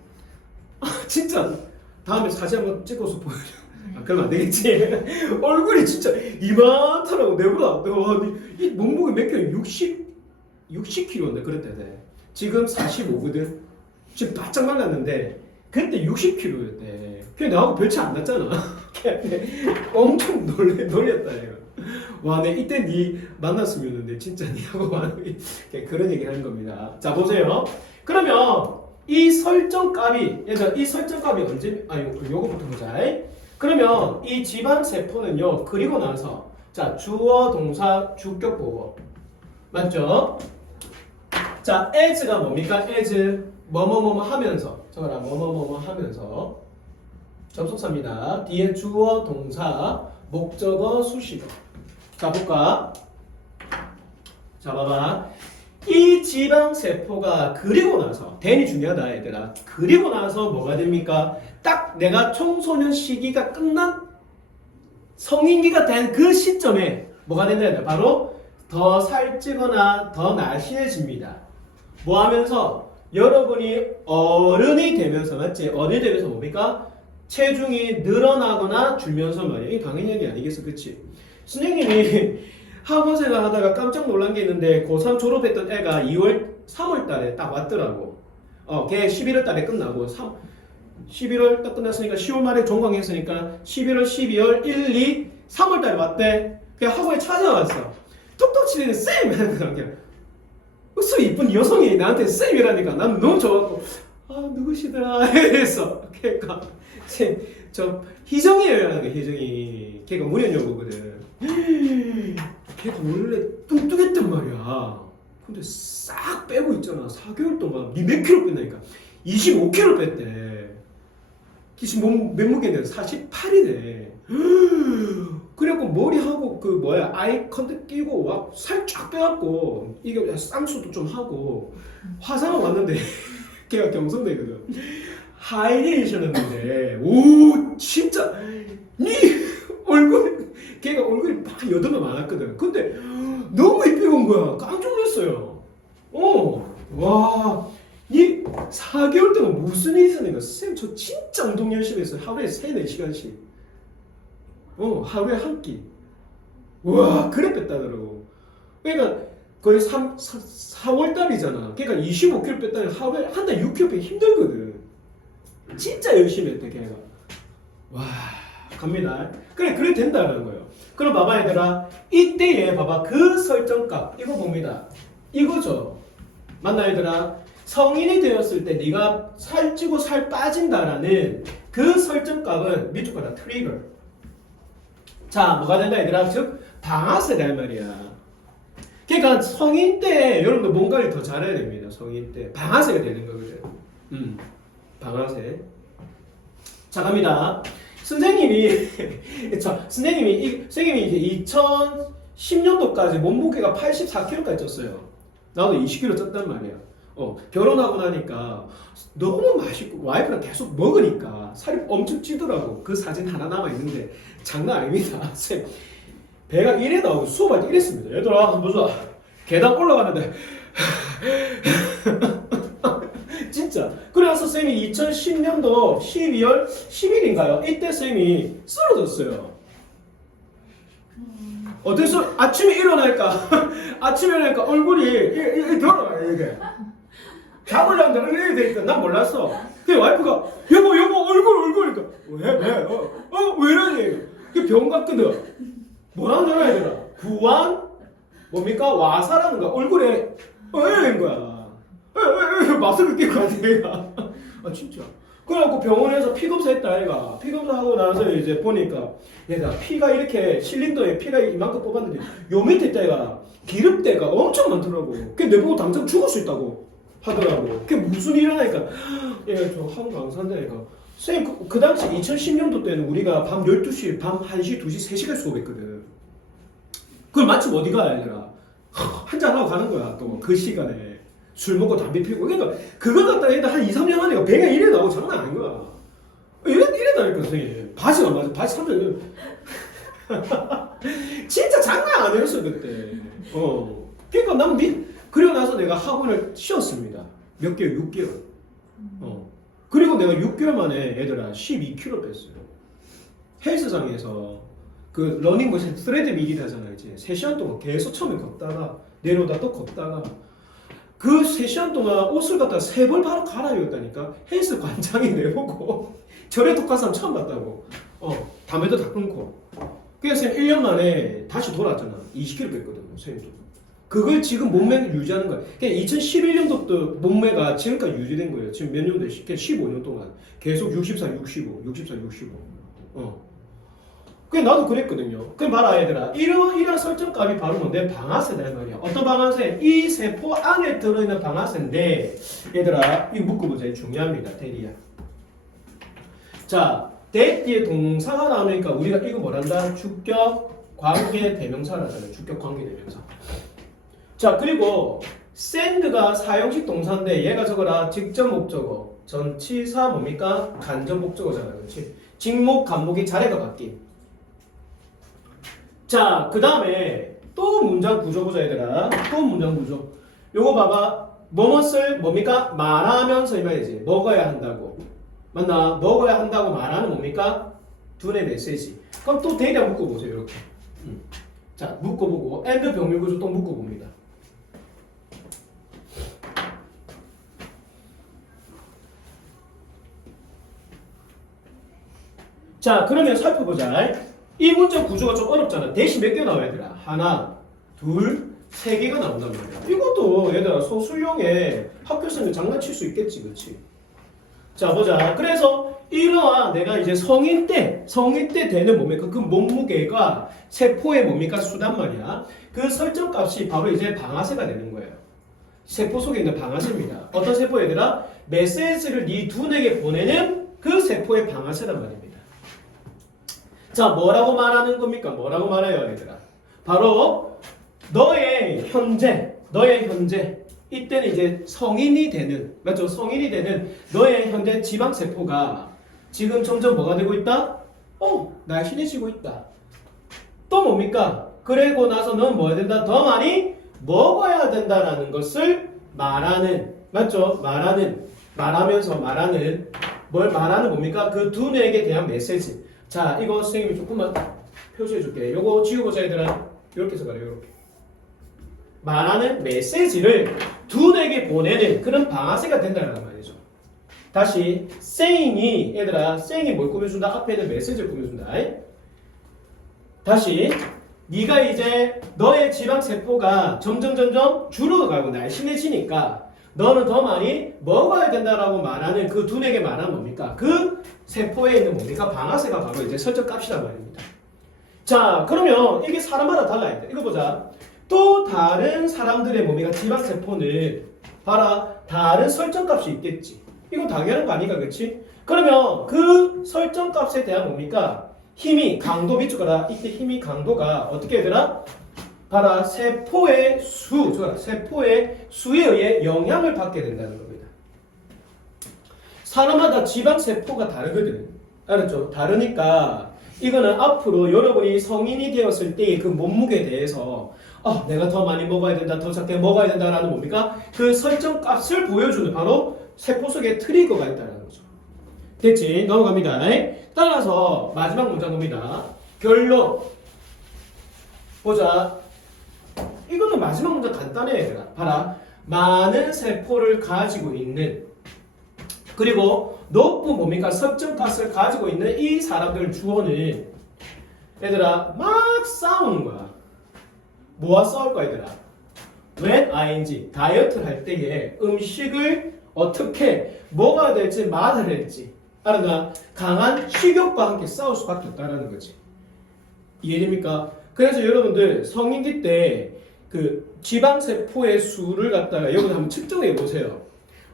진짜 다음에 사진 한번 찍어서 보여줘. 아, 그러면 안 되겠지. 얼굴이 진짜 이만하더라고. 내보다. 와, 이 몸무게 몇 킬로? 60kg인데 그랬대. 지금 45거든. 지금 바짝 말랐는데 그때 60kg였대. 근데 나하고 별 차이 안 났잖아. 엄청 놀렸다 얘가. 와, 내 이때 니 만났으면 내 진짜 니하고 그런 얘기 하는 겁니다. 자, 보세요. 그러면 이 설정값이, 얘들아, 이 설정값이 언제, 요거부터 보자. 그러면 이 지방 세포는요, 그리고 나서, 자, 주어, 동사, 주격 보고. 맞죠? 자, as가 뭡니까? as, 뭐뭐뭐뭐 하면서. 저거라, 뭐뭐뭐뭐 하면서. 접속사입니다. 뒤에 주어, 동사, 목적어, 수식어. 자, 볼까? 자, 봐봐. 이 지방세포가 그리고 나서, den이 중요하다, 얘들아. 그리고 나서 뭐가 됩니까? 딱 내가 청소년 시기가 끝난 성인기가 된 그 시점에 뭐가 된다, 얘들아? 바로 더 살찌거나 더 날씬해집니다. 뭐 하면서? 여러분이 어른이 되면서, 맞지? 어른이 되면서 뭡니까? 체중이 늘어나거나 줄면서 말이야. 이게 당연히 얘기 아니겠어, 그치? 선생님이 학원생활 하다가 깜짝 놀란 게 있는데 고3 졸업했던 애가 3월 달에 딱 왔더라고. 걔 11월 달에 끝나고 11월 딱 끝났으니까 10월 말에 종강했으니까 11월, 12월, 1, 2, 3월 달에 왔대. 그냥 학원에 찾아왔어. 톡톡 치는 쌤! 하는 거야. 그냥 수 이쁜 여성이 나한테 쌤이라니까 난 너무 좋았고 누구시더라 이랬어. 그러니까 쌤, 저 희정이에요 라는 거야. 희정이 걔가 무련여고거든. 걔가 원래 뚱뚱했단 말이야. 근데 싹 빼고 있잖아. 4개월 동안. 니 몇 킬로 뺐나니까 25kg 뺐대. 지금 몸무게는 48이네. 그래갖고 머리하고 그 뭐야 아이 컨택 끼고 막 살 쫙 빼갖고 이게 쌍수도 좀 하고 화장을 왔는데 걔가 경성대거든. 하이레이션 했는데 오 진짜 니 얼굴 걔가 얼굴이 막 여드름 많았거든. 근데 너무 이쁘게 온 거야. 깜짝 놀랐어요. 와, 이 4개월 동안 무슨 일이 있었는가? 쌤, 저 진짜 운동 열심히 했어요. 하루에 3-4시간씩. 하루에 한 끼. 와, 그래 뺐다더라고. 그러니까 거의 4월 달이잖아. 그러니까 25kg 뺐다니 하루에 한 달 6kg 빼기 힘들거든. 진짜 열심히 했대, 걔가. 와, 갑니다. 그래 된다는 거예요. 그럼 봐봐, 얘들아. 이때에 봐봐. 그 설정값. 이거 봅니다. 이거죠. 맞나, 얘들아? 성인이 되었을 때 네가 살찌고 살 빠진다라는 그 설정값은 밑줄 거다. 트리거. 자, 뭐가 된다, 얘들아? 즉, 방아쇠다, 이 말이야. 그러니까 성인 때 여러분들 뭔가를 더 잘해야 됩니다. 성인 때. 방아쇠가 되는 거거든. 방아쇠. 자, 갑니다. 선생님이 이제 2010년도까지 몸무게가 84kg까지 쪘어요. 나도 20kg 쪘단 말이야. 결혼하고 나니까 너무 맛있고 와이프랑 계속 먹으니까 살이 엄청 찌더라고. 그 사진 하나 남아있는데 장난 아닙니다. 쌤, 배가 이래 나오고 수업할 때 이랬습니다. 얘들아 한번 보자. 계단 올라가는데 진짜. 그래서 쌤이 2010년도 12월 10일인가요? 이때 쌤이 쓰러졌어요. 어땠어? 아침에 일어나니까 얼굴이 이렇게 돌아가요. 이게 잡으려는데 얼굴이 되니까 난 몰랐어. 그 와이프가 여보 얼굴 왜 이러니? 그 병 같거든. 뭐라는 줄 알아야 되나? 부안 뭡니까? 와사라는 거야. 얼굴에 된 거야. 마스크를 끼고 왔대 얘가. 아 진짜. 그래갖고 병원에서 피 검사했다 얘가. 피 검사하고 나서 이제 보니까 얘가 피가 이렇게 실린더에 피가 이만큼 뽑았는데 요 밑에 때가 기름때가 엄청 많더라고. 그게 내보고 당장 죽을 수 있다고 하더라고. 그게 무슨 일이라니까. 얘가 저 학원 강사인데 얘가 쌤 그 당시 2010년도 때는 우리가 밤 12시, 밤 1시, 2시, 3시까지 수업했거든. 그걸 마침 어디 가 얘들아. 한잔하고 가는 거야 또 그 시간에. 술 먹고 담배 피우고. 그러니까 그걸 갖다 얘들 한 2-3년 하니까 배가 이래 나오고 장난 아닌 거야. 이래다니까 선생님. 바지가 맞아. 바지 3년 진짜 장난 아니었어 그때. 그러니까 난 그리고 나서 내가 학원을 쉬었습니다. 몇 개월? 6개월. 그리고 내가 6개월 만에 얘들아 12kg 뺐어요. 헬스장에서 그 러닝머신 스트레드 미기를 하잖아요. 이제 3시간 동안 계속 처음에 걷다가 내려오다 또 걷다가 그 3시간 동안 옷을 갖다 3벌 바로 갈아입었다니까. 헬스 관장이 내보고 저래 독한 사람 처음 봤다고. 담배도 다 끊고. 그래서 1년 만에 다시 돌아왔잖아. 20kg 뺐거든요. 선생님도. 그걸 지금 몸매를 유지하는 거야. 그러니까 2011년도부터 몸매가 지금까지 유지된 거예요. 지금 몇 년도? 15년 동안 계속 64, 65, 64, 65. 그래 나도 그랬거든요. 그래 봐라 얘들아. 이런 설정값이 바로 뭔데? 방아쇠다 이 말이야. 어떤 방아쇠? 이 세포 안에 들어있는 방아쇠인데 얘들아 이거 묶어보자. 중요합니다. 대리야. 자, 대 뒤에 동사가 나오니까 우리가 이거 뭐란다? 주격 관계 대명사를 하잖아요. 주격 관계 대명사. 자, 그리고 send가 사용식 동사인데 얘가 저거라 직접 목적어 전치사 뭡니까? 간접 목적어잖아요. 그렇지? 직목 간목이 자리가 바뀐. 자, 그 다음에 또 문장 구조 보자 얘들아. 또 문장 구조. 요거 봐봐. 뭐뭇을 뭡니까? 말하면서 이 말이지. 먹어야 한다고. 맞나? 먹어야 한다고 말하는 뭡니까? 두뇌 메시지. 그럼 또 대략 묶어보세요. 이렇게. 자, 묶어보고 and 병렬 구조 또 묶어봅니다. 자, 그러면 살펴보자. 이 문장 구조가 좀 어렵잖아. 대신 몇 개 나와야 되나? 하나, 둘, 세 개가 나온단 말이야. 이것도 얘들아 소수용에 학교생들 장난칠 수 있겠지, 그렇지? 자, 보자. 그래서 이러한 내가 이제 성인 때 되는 뭡니까? 그 몸무게가 세포의 뭡니까? 수단 말이야. 그 설정값이 바로 이제 방아쇠가 되는 거예요. 세포 속에 있는 방아쇠입니다. 어떤 세포 얘들아? 메시지를 네 두뇌에 보내는 그 세포의 방아쇠란 말입니다. 자, 뭐라고 말하는 겁니까? 뭐라고 말해요, 얘들아? 바로 너의 현재 이때는 이제 성인이 되는, 맞죠? 성인이 되는 너의 현재 지방세포가 지금 점점 뭐가 되고 있다? 날씬해지고 있다. 또 뭡니까? 그러고 나서 넌 뭐 해야 된다? 더 많이 먹어야 된다라는 것을 말하는, 맞죠? 말하면서 말하는, 뭘 말하는 뭡니까? 그 두뇌에 대한 메시지. 자, 이거 선생님이 조금만 표시해 줄게. 요거 지우고자 얘들아. 이렇게 써봐요. 이렇게. 말하는 메시지를 두뇌에게 보내는 그런 방아쇠가 된다는 말이죠. 다시 saying이 얘들아, saying이 뭘 꾸며준다? 앞에 있는 메시지를 꾸며준다. 다시 네가 이제 너의 지방세포가 점점 줄어가고 날씬해지니까 너는 더 많이 먹어야 된다라고 말하는 그 두뇌에게 말하는 뭡니까? 그 세포에 있는 뭡니까? 방아쇠가 바로 이제 설정값이란 말입니다. 자, 그러면 이게 사람마다 달라야 돼. 이거 보자. 또 다른 사람들의 뭡니까? 지방세포는 봐라. 다른 설정값이 있겠지. 이건 당연한 거 아니까, 그렇지? 그러면 그 설정값에 대한 뭡니까? 힘이 강도 비추거라. 이때 힘이 강도가 어떻게 되더라? 봐라. 세포의 수에 의해 영향을 받게 된다는 겁니다. 사람마다 지방세포가 다르거든. 알았죠? 다르니까 이거는 앞으로 여러분이 성인이 되었을 때의 그 몸무게에 대해서 내가 더 많이 먹어야 된다, 더 작게 먹어야 된다라는 뭡니까? 그 설정값을 보여주는 바로 세포 속에 트리거가 있다는 거죠. 됐지? 넘어갑니다. 따라서 마지막 문장 봅니다. 결론. 보자. 이거는 마지막 문장 간단해 얘들아. 봐라. 많은 세포를 가지고 있는 그리고 높은 뭡니까? 설정값을 가지고 있는 이 사람들 주어는 얘들아 막 싸우는 거야. 뭐와 싸울 거야 얘들아? when ing 다이어트를 할 때에 음식을 어떻게 먹어야 될지 말아야 될지 알았나? 강한 식욕과 함께 싸울 수밖에 없다는 거지. 이해됩니까? 그래서 여러분들 성인기 때 그 지방세포의 수를 갖다가 여러분들 한번 측정해 보세요.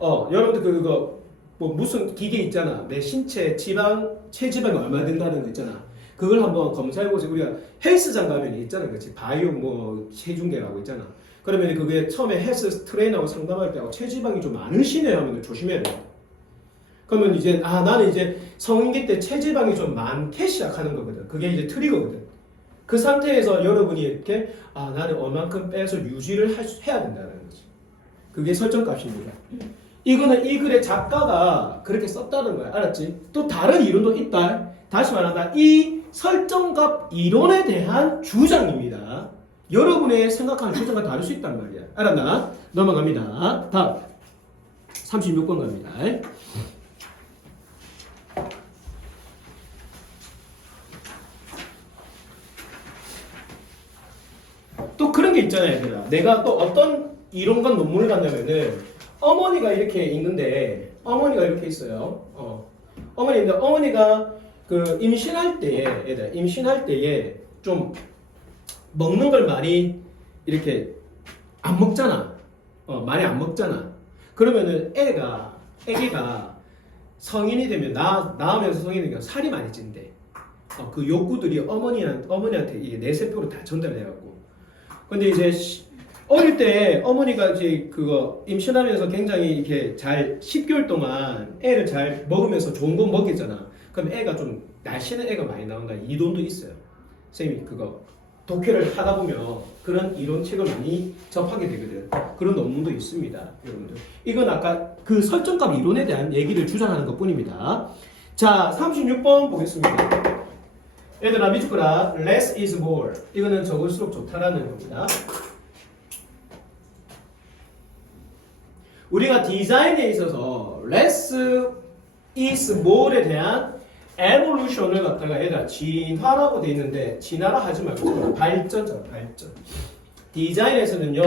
여러분들 그거 뭐 무슨 기계 있잖아. 내 신체 체지방이 얼마 된다는 거 있잖아. 그걸 한번 검사해 보세요. 우리가 헬스장 가면 있잖아. 그렇지? 바이오 뭐 체중계라고 있잖아. 그러면 그게 처음에 헬스 트레이너하고 상담할 때 체지방이 좀 많으시네요 하면 조심해야 돼. 그러면 이제 나는 이제 성인기 때 체지방이 좀 많게 시작하는 거거든. 그게 이제 트리거거든. 그 상태에서 여러분이 이렇게 나는 얼만큼 빼서 유지를 해야 된다는 거지. 그게 설정값입니다. 이거는 이 글의 작가가 그렇게 썼다는 거야. 알았지? 또 다른 이론도 있다. 다시 말한다. 이 설정값 이론에 대한 주장입니다. 여러분의 생각하는 주장과 다를 수 있단 말이야. 알았나? 넘어갑니다. 다음 36번 갑니다. 또 그런 게 있잖아요, 얘들아. 내가 또 어떤 이론과 논문을 봤냐면은 어머니가 이렇게 있는데 어머니가 이렇게 있어요. 어머니인데 어머니가 그 임신할 때에 얘들아, 임신할 때에 좀 먹는 걸 많이 이렇게 안 먹잖아. 많이 안 먹잖아. 그러면은 애기가 성인이 되면 낳으면서 성인이 되면 살이 많이 찐대. 그 욕구들이 어머니한테 이게 뇌세포로 다 전달돼갖고. 근데 이제 어릴 때 어머니가 이제 그거 임신하면서 굉장히 이렇게 잘 10개월 동안 애를 잘 먹으면서 좋은 거 먹이잖아. 그럼 애가 좀 날씬한 애가 많이 나온다. 이론도 있어요. 선생님이 그거 독해를 하다 보면 그런 이론책을 많이 접하게 되거든. 그런 논문도 있습니다, 여러분들. 이건 아까 그 설정값 이론에 대한 얘기를 주장하는 것뿐입니다. 자, 36번 보겠습니다. 얘들아 밑줄 거라. Less is more. 이거는 적을수록 좋다라는 겁니다. 우리가 디자인에 있어서 less is more에 대한 evolution을 갖다가 얘들아 진화라고 돼 있는데 진화라 하지 말고 발전잖아, 발전. 디자인에서는요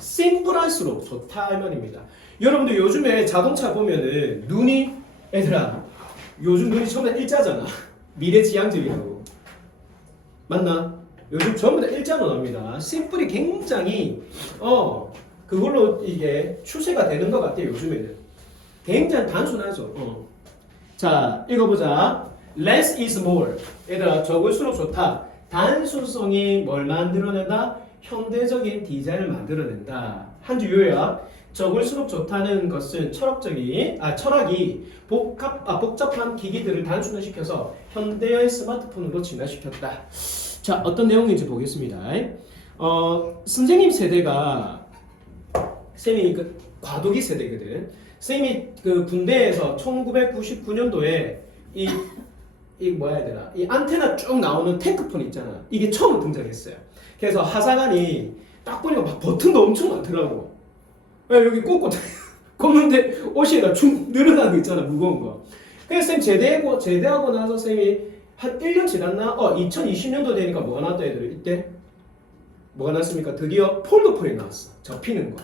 심플할수록 좋다 이 말입니다. 여러분들 요즘에 자동차 보면은 눈이 얘들아 요즘 눈이 전부 다 일자잖아. 미래지향적이라고 맞나? 요즘 전부 다 일자로 나옵니다. 심플이 굉장히 그걸로 이게 추세가 되는 것 같아요. 요즘에는 굉장히 단순하죠. 자 읽어보자. Less is more. 얘들아 적을수록 좋다. 단순성이 뭘 만들어낸다? 현대적인 디자인을 만들어낸다. 한 줄 요약. 적을수록 좋다는 것은 철학이 복잡한 기기들을 단순화시켜서 현대의 스마트폰으로 진화시켰다. 자 어떤 내용인지 보겠습니다. 선생님 세대가 쌤이 그 과도기 세대거든. 쌤이 그 군대에서 1999년도에 이 뭐야 해야 되나? 이 안테나 쭉 나오는 테크폰 있잖아. 이게 처음 등장했어요. 그래서 하사관이 딱 보니까 막 버튼도 엄청 많더라고. 여기 꽂는데 옷에다 쭉 늘어나는 거 있잖아. 무거운 거. 그래서 쌤 제대하고 나서 쌤이 한 1년 지났나? 2020년도 되니까 뭐가 나왔다 얘들 이때? 뭐가 나왔습니까? 드디어 폴더폰이 나왔어. 접히는 거.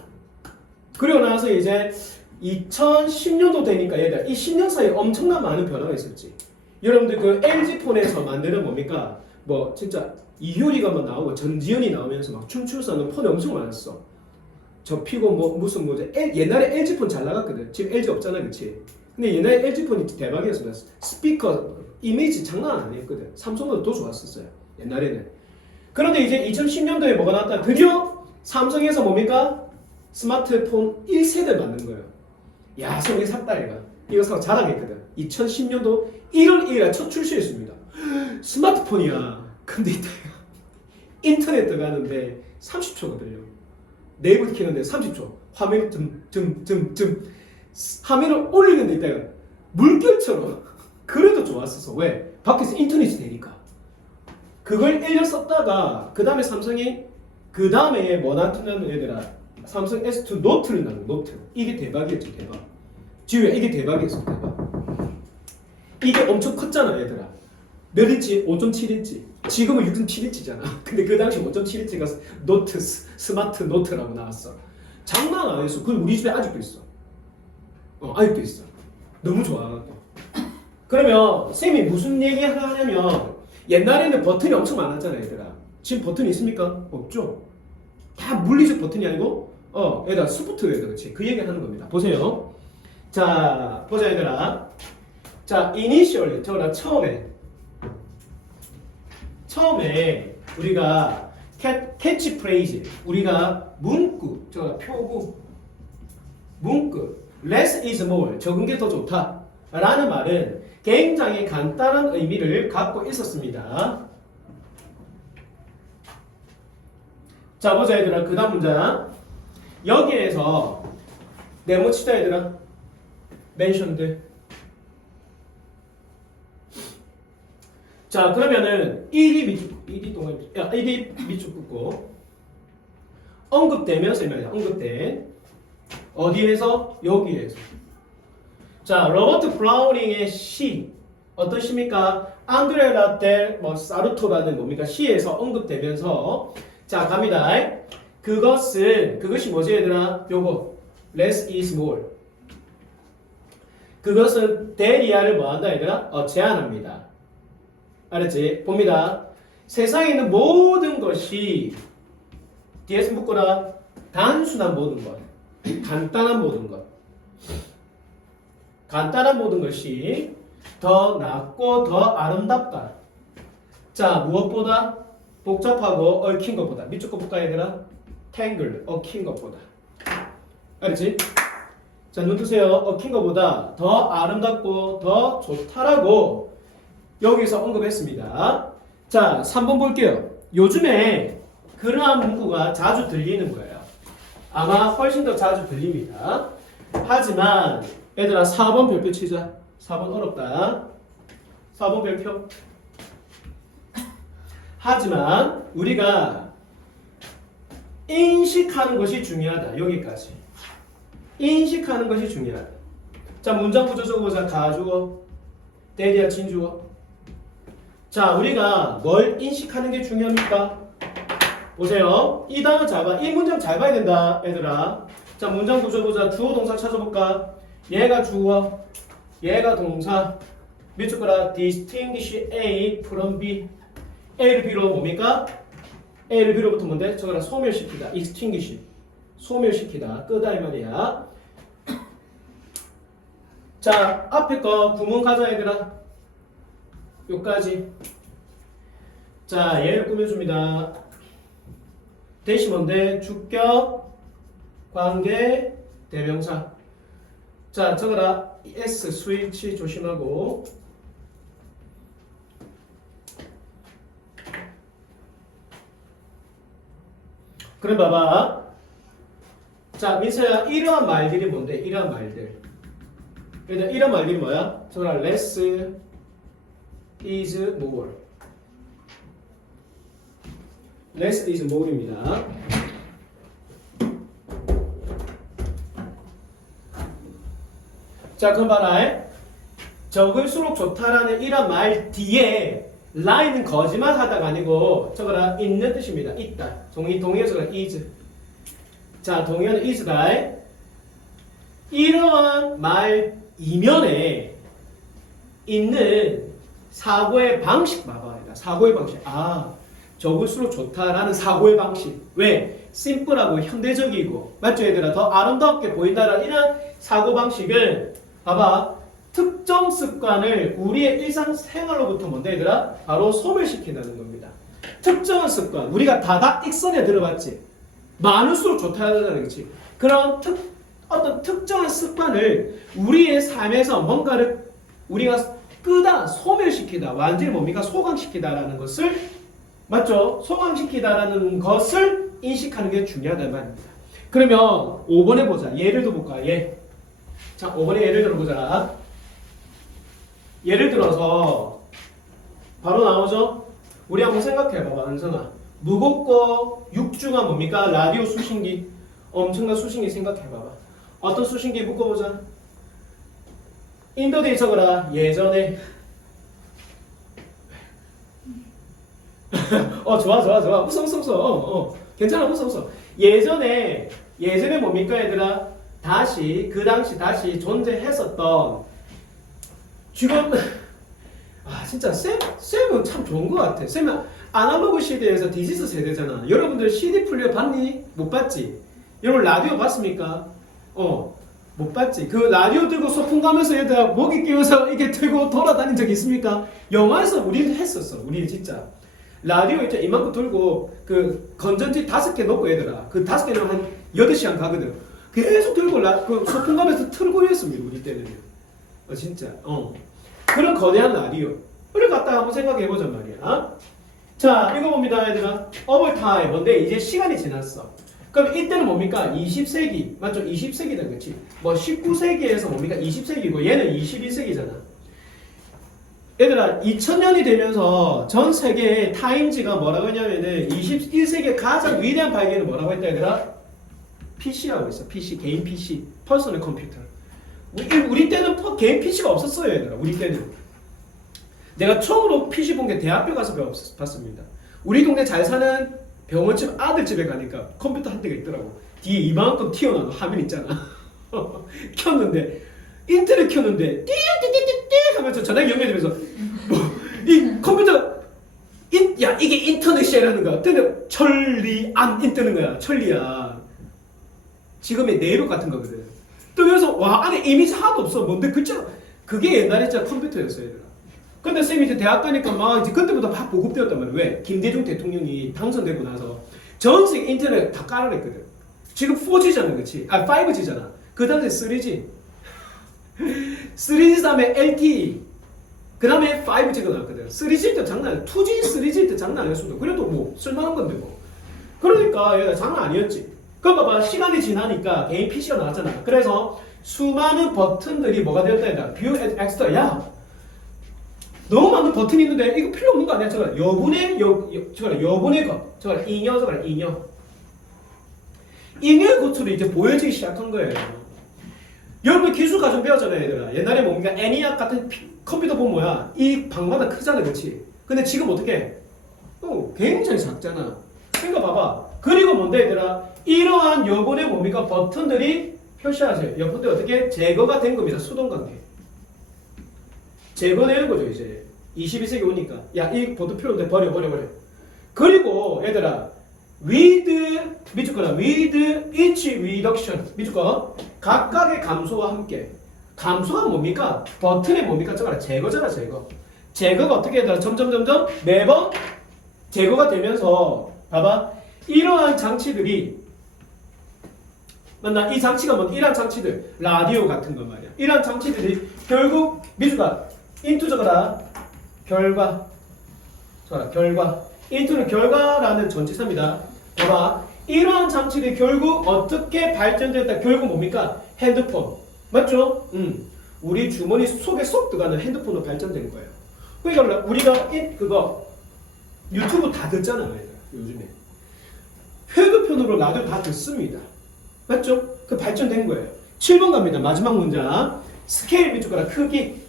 그리고 나서 이제 2010년도 되니까 얘들 이 10년 사이에 엄청난 많은 변화가 있었지. 여러분들 그 LG폰에서 만드는 뭡니까? 뭐 진짜 이효리가 막 나오고 전지현이 나오면서 막 춤출 수 있는 폰이 엄청 많았어. 접히고 뭐 무슨 옛날에 LG폰 잘 나갔거든. 지금 LG 없잖아, 그렇지? 근데 옛날에 LG폰이 대박이었어. 스피커 이미지 장난 아니었거든. 삼성보다 더 좋았었어요. 옛날에는. 그런데 이제 2010년도에 뭐가 나왔다? 드디어 삼성에서 뭡니까? 스마트폰 1세대를 만든 거예요. 야, 성이 샀다 얘가. 이거 사고 자랑했거든. 2010년도 1월 1일에 첫 출시했습니다. 스마트폰이야. 근데 이따 인터넷 들어가는데 30초거든요. 네이버 키는데 30초. 화면 화면을 올리는데 이따가 물결처럼. 그래도 좋았었어. 왜? 밖에서 인터넷이 되니까. 그걸 1년 썼다가 그 다음에 삼성이 그 다음에 뭐 나타나는 얘들아 삼성 S2 노트를 나는 노트. 이게 대박이었죠. 대박. 지우야 이게 대박이었어. 대박. 이게 엄청 컸잖아 얘들아. 몇 인치? 5.7인치. 지금은 6.7인치잖아. 근데 그 당시 5.7인치가 노트 스마트 노트라고 나왔어. 장난 아니었어. 그건 우리 집에 아직도 있어. 아직도 있어. 너무 좋아갖고. 그러면 쌤이 무슨 얘기 하냐면 옛날에는 버튼이 엄청 많았잖아 얘들아. 지금 버튼이 있습니까? 없죠. 다 물리적 버튼이 아니고 얘들아 소프트웨어다. 그렇지? 그 얘기 하는 겁니다. 보세요. 자 보자 얘들아. 자 initially 저거나 처음에 우리가 캐치프레이즈 우리가 문구 저거나 표구 문구 less is more 적은 게 더 좋다 라는 말은 굉장히 간단한 의미를 갖고 있었습니다. 자 보자 얘들아. 그 다음 문장 여기에서 네모치다 얘들아. mentioned 자, 그러면은 1이 동안, 1이 밑줄 긋고 언급되면서 말이야. 언급된 어디에서? 여기에서. 자, 로버트 브라우닝의 시 어떤 시입니까? 안드레라 델 사르토라는 뭡니까? 시에서 언급되면서 자, 갑니다. 그것이 뭐지 얘들아? 요거 less is more. 그것은 대리아를 뭐한다 얘들아? 제한합니다. 알았지? 봅니다. 세상에 있는 모든 것이 뒤에서 묶어라. 단순한 모든 것, 간단한 모든 것, 간단한 모든 것이 더 낫고 더 아름답다. 자, 무엇보다? 복잡하고 얽힌 것보다. 밑줄 거 볼까 얘들아? tangle, 얽힌 것보다. 알았지? 자, 눈 뜨세요. 얽힌 것보다 더 아름답고 더 좋다라고 여기서 언급했습니다. 자, 3번 볼게요. 요즘에 그러한 문구가 자주 들리는 거예요. 아마 훨씬 더 자주 들립니다. 하지만 얘들아 4번 별표 치자. 4번 어렵다. 4번 별표. 하지만 우리가 인식하는 것이 중요하다. 여기까지. 인식하는 것이 중요하다. 자, 문장 구조 적어보자. 가주어, 대리아 진주어. 자, 우리가 뭘 인식하는 게 중요합니까? 보세요. 이 단어 잘 봐. 이 문장 잘 봐야 된다, 얘들아. 자, 문장 구조 보자. 주어 동사 찾아볼까? 얘가 주어, 얘가 동사. 밑줄 거라. distinguish A from B. A를 B로 뭡니까? A를 B로부터 뭔데? 저거랑 소멸시키다. extinguish. 소멸시키다. 끄다 이 말이야. 자, 앞에 거 구문 가자 얘들아. 요까지. 자, 얘를 꾸며줍니다. 대시 뭔데? 주격, 관계, 대명사. 자, 적어라. S 스위치 조심하고. 그럼 봐봐. 자, 민서야, 이러한 말들이 뭔데? 이러한 말들. 일단 이런 말들이 뭐야? 적어라. less is more. less is more입니다. 자, 그럼 봐라. 적을수록 좋다라는 이런 말 뒤에 line은 거짓말 하다가 아니고 적어라. 있는 뜻입니다. 있다. 동의어 적어라. is. 자, 동의어는 is다. 이러한 말 이면에 있는 사고의 방식 봐봐. 사고의 방식. 아, 적을수록 좋다라는 사고의 방식. 왜? 심플하고 현대적이고 맞죠 얘들아? 더 아름답게 보인다라는 이런 사고 방식은 봐봐. 특정 습관을 우리의 일상생활로부터 뭔데 얘들아? 바로 소멸시킨다는 겁니다. 특정한 습관. 우리가 다다익선에 들어봤지? 많을수록 좋다는 거지. 그런 어떤 특정한 습관을 우리의 삶에서 뭔가를 우리가 끄다, 소멸시키다, 완전히 뭡니까? 소강시키다라는 것을 맞죠? 소강시키다라는 것을 인식하는 게 중요하단 말입니다. 그러면 5번에 보자. 예를 들어볼까? 예. 자, 5번에 예를 들어보자. 예를 들어서 바로 나오죠? 우리 한번 생각해봐봐, 은성아. 무겁고 육중한 뭡니까? 라디오 수신기. 엄청난 수신기 생각해봐봐. 어떤 수신기 묶어보자. 인더데이 적어라. 예전에. 좋아. 웃어. 괜찮아, 웃어. 예전에 뭡니까, 얘들아? 그 당시 다시 존재했었던 지금 진짜 쌤은 참 좋은 것 같아. 쌤은 아날로그 시대에서 디지털 세대잖아. 여러분들 CD 플레이어 봤니? 못 봤지? 여러분 라디오 봤습니까? 못 봤지? 그 라디오 들고 소풍 가면서 얘들아 목이 끼워서 이게 들고 돌아다닌 적 있습니까? 영화에서 우리는 했었어. 우리는 진짜 라디오 있죠? 이만큼 들고 그 건전지 5개 놓고 얘들아 그 5개는 한 8시간 가거든. 계속 들고 그 소풍 가면서 틀고 했습니다. 우리 때는 진짜 그런 거대한 라디오 를 갖다가 한번 생각해보자 말이야. 자, 이거 봅니다 얘들아. 오버타임 뭔데? 이제 시간이 지났어. 그럼 이때는 뭡니까? 20세기 맞죠? 20세기다 그치? 19세기에서 뭡니까? 20세기고 얘는 21세기잖아. 얘들아 2000년이 되면서 전 세계의 타임지가 뭐라고 했냐면은 21세기의 가장 위대한 발견은 뭐라고 했다 얘들아? PC라고 했어. PC, 개인 PC, 퍼스널 컴퓨터. 우리 때는 개인 PC가 없었어요 얘들아. 우리 때는. 내가 처음으로 PC 본 게 대학교 가서 봤습니다. 우리 동네 잘 사는 병원집 아들집에 가니까 컴퓨터 한 대가 있더라고. 뒤에 이만큼 튀어나온 화면 있잖아. 켰는데 인터넷 켰는데 띠띠띠띠띠 하면서 전화기 연결되면서 뭐 이 컴퓨터 야 이게 인터넷이라는 거야. 근데 천리안 뜨는 거야. 천리안. 지금의 네이버 같은 거거든. 뜨면서 와 안에 이미지 하나도 없어. 뭔데 글자 그게 옛날에 진짜 컴퓨터였어 얘들아. 근데 쌤이 이제 대학 가니까 막 이제 그때부터 막 보급되었단 말이야. 왜? 김대중 대통령이 당선되고 나서 전 세계 인터넷 다 깔아냈거든. 지금 4G잖아, 그렇지? 5G잖아. 그 다음에 3G. 3G 다음에 LTE. 그 다음에 5G가 나왔거든. 3G 때 장난 아니야. 2G, 3G 때 장난 아니었습니다. 그래도 뭐 쓸만한 건데 뭐. 그러니까 얘가 장난 아니었지. 그럼 봐봐. 시간이 지나니까 개인 PC가 나왔잖아. 그래서 수많은 버튼들이 뭐가 되었다 했다. 뷰 엑스트라. 야 너무 많은 버튼이 있는데 이거 필요 없는 거 아니야? 저거 여분의 저거 잉여. 잉여의 고투를 이제 보여지기 시작한 거예요. 여러분 기술 가정 배웠잖아요, 얘들아. 옛날에 뭡니까? 애니악 같은 컴퓨터 보면 뭐야? 이 방마다 크잖아, 그렇지? 근데 지금 어떻게? 굉장히 작잖아. 그러니까 봐봐. 그리고 뭔데, 얘들아? 이러한 여분의 뭡니까? 버튼들이 표시하세요. 여분들 어떻게 제거가 된 겁니다. 수동 관계. 제거되는 거죠, 이제. 21세기 오니까. 야, 이 버튼 필요 없는데 버려. 그리고 얘들아. with each reduction. 미줄까? 각각의 감소와 함께. 감소가 뭡니까? 버튼의 뭡니까? 제거잖아, 제거. 제거가 어떻게 해야 점점 매번 제거가 되면서 봐봐. 이러한 장치들이 맞나? 이 장치가 뭐 이러한 장치들 라디오 같은 거 말이야. 이러한 장치들이 결국 미주가 인투 적어라. 결과. 인투는 결과라는 전치사입니다. 봐봐. 이러한 장치들이 결국 어떻게 발전됐다? 결국 뭡니까? 핸드폰. 맞죠? 우리 주머니 속에 쏙 들어가는 핸드폰으로 발전된 거예요. 그러니까 우리가 그거 유튜브 다 듣잖아요. 요즘에. 회급편으로 라디오 다 듣습니다. 맞죠? 그 발전된 거예요. 7번 갑니다. 마지막 문장. 스케일 밑줄거라 크기.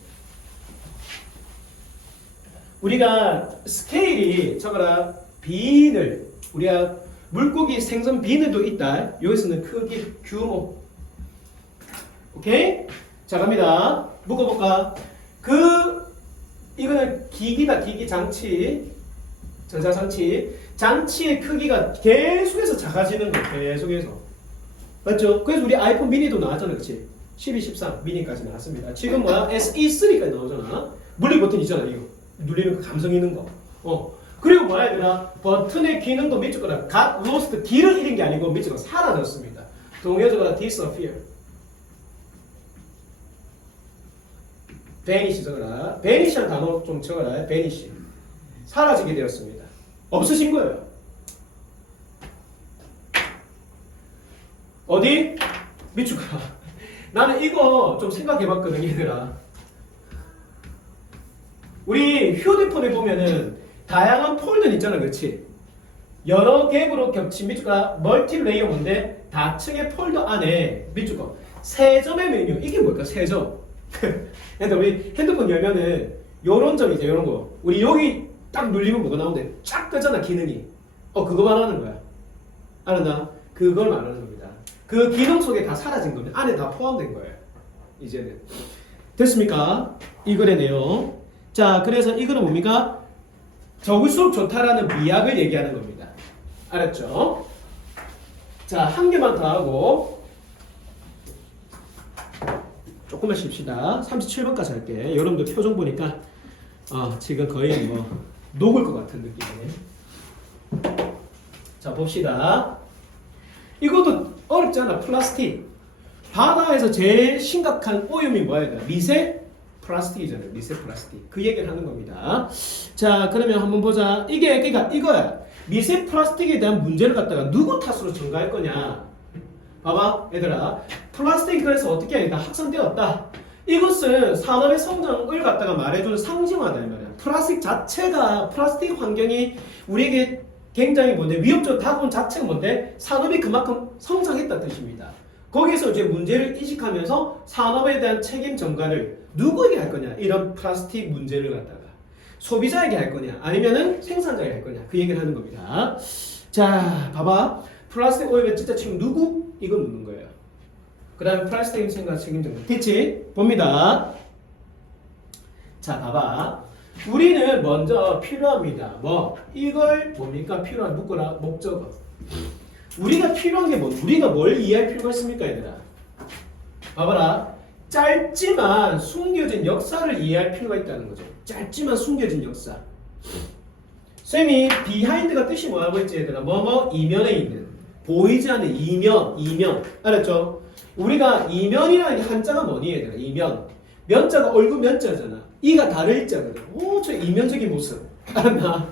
우리가 스케일이 적어라 비늘 우리가 물고기 생선 비늘도 있다. 여기서는 크기 규모. 오케이? 자 갑니다. 묶어볼까? 이거는 기기다. 기기 장치 전자장치 장치의 크기가 계속해서 작아지는 거. 계속해서 맞죠? 그래서 우리 아이폰 미니도 나왔잖아. 그치? 12, 13 미니까지 나왔습니다. 지금 뭐야? SE3까지 나오잖아. 물리 버튼 있잖아. 이거 눌리는 그 감성 있는 거. 그리고 뭐라 해야 되나? 버튼의 기능도 밑줄 거라. got lost, 길을 잃은 게 아니고 밑줄 거라 사라졌습니다. 동의어적으로 disappear. vanish 적어라. vanish한 단어 좀 적어라. vanish. 사라지게 되었습니다. 없으신 거예요. 어디? 밑줄 거라. 나는 이거 좀 생각해봤거든, 얘들아. 우리 휴대폰에 보면은 다양한 폴더 있잖아, 그렇지? 여러 갭으로 겹친 밑줄과 멀티레이어 뭔데 다층의 폴더 안에 밑줄과 세 점의 메뉴. 이게 뭘까? 세 점. 근데 우리 핸드폰 열면은 요런 점이죠, 요런 거. 우리 여기 딱 눌리면 뭐가 나오는데 쫙 뜨잖아, 기능이. 그거 말하는 거야. 알았나? 그걸 말하는 겁니다. 그 기능 속에 다 사라진 겁니다. 안에 다 포함된 거예요. 이제는. 됐습니까? 이 글의 내용. 자, 그래서 이거는 뭡니까? 적을수록 좋다라는 미학을 얘기하는 겁니다. 알았죠? 자, 한 개만 더 하고 조금만 쉽시다. 37번까지 할게. 여러분들 표정 보니까 지금 거의 뭐 녹을 것 같은 느낌이네. 자, 봅시다. 이것도 어렵지 않아. 플라스틱. 바다에서 제일 심각한 오염이 뭐야? 미세 플라스틱이잖아요. 미세 플라스틱. 그 얘기를 하는 겁니다. 자, 그러면 한번 보자. 그러니까 이거야. 미세 플라스틱에 대한 문제를 갖다가 누구 탓으로 전가할 거냐? 봐봐, 얘들아. 플라스틱 그래서 어떻게 해? 나 확산되었다. 이것은 산업의 성장을 갖다가 말해주는 상징화다 이 말이야. 플라스틱 자체가 플라스틱 환경이 우리에게 굉장히 뭔데 위협적 다가온 자체가 뭔데 산업이 그만큼 성장했다는 뜻입니다. 거기서 이제 문제를 인식하면서 산업에 대한 책임 전가를 누구에게 할 거냐 이런 플라스틱 문제를 갖다가 소비자에게 할 거냐 아니면은 생산자에게 할 거냐 그 얘기를 하는 겁니다. 자 봐봐 플라스틱 오염의 진짜 책임 누구? 이거 묻는 거예요. 그 다음에 플라스틱 생산 책임 전가 됐지? 봅니다. 자 봐봐 우리는 먼저 필요합니다. 뭐 이걸 뭡니까? 필요한 묶어라 목적어. 우리가 필요한 게 뭐? 우리가 뭘 이해할 필요가 있습니까, 얘들아? 봐봐라. 짧지만 숨겨진 역사를 이해할 필요가 있다는 거죠. 짧지만 숨겨진 역사. 쌤이 비하인드가 뜻이 뭐라고 했지, 얘들아? 뭐뭐 이면에 있는 보이지 않는 이면 알았죠? 우리가 이면이라는 게 한자가 뭐니, 얘들아? 이면. 면자가 얼굴 면자잖아. 이가 다를 자거든. 오, 저 이면적인 모습. 알았나?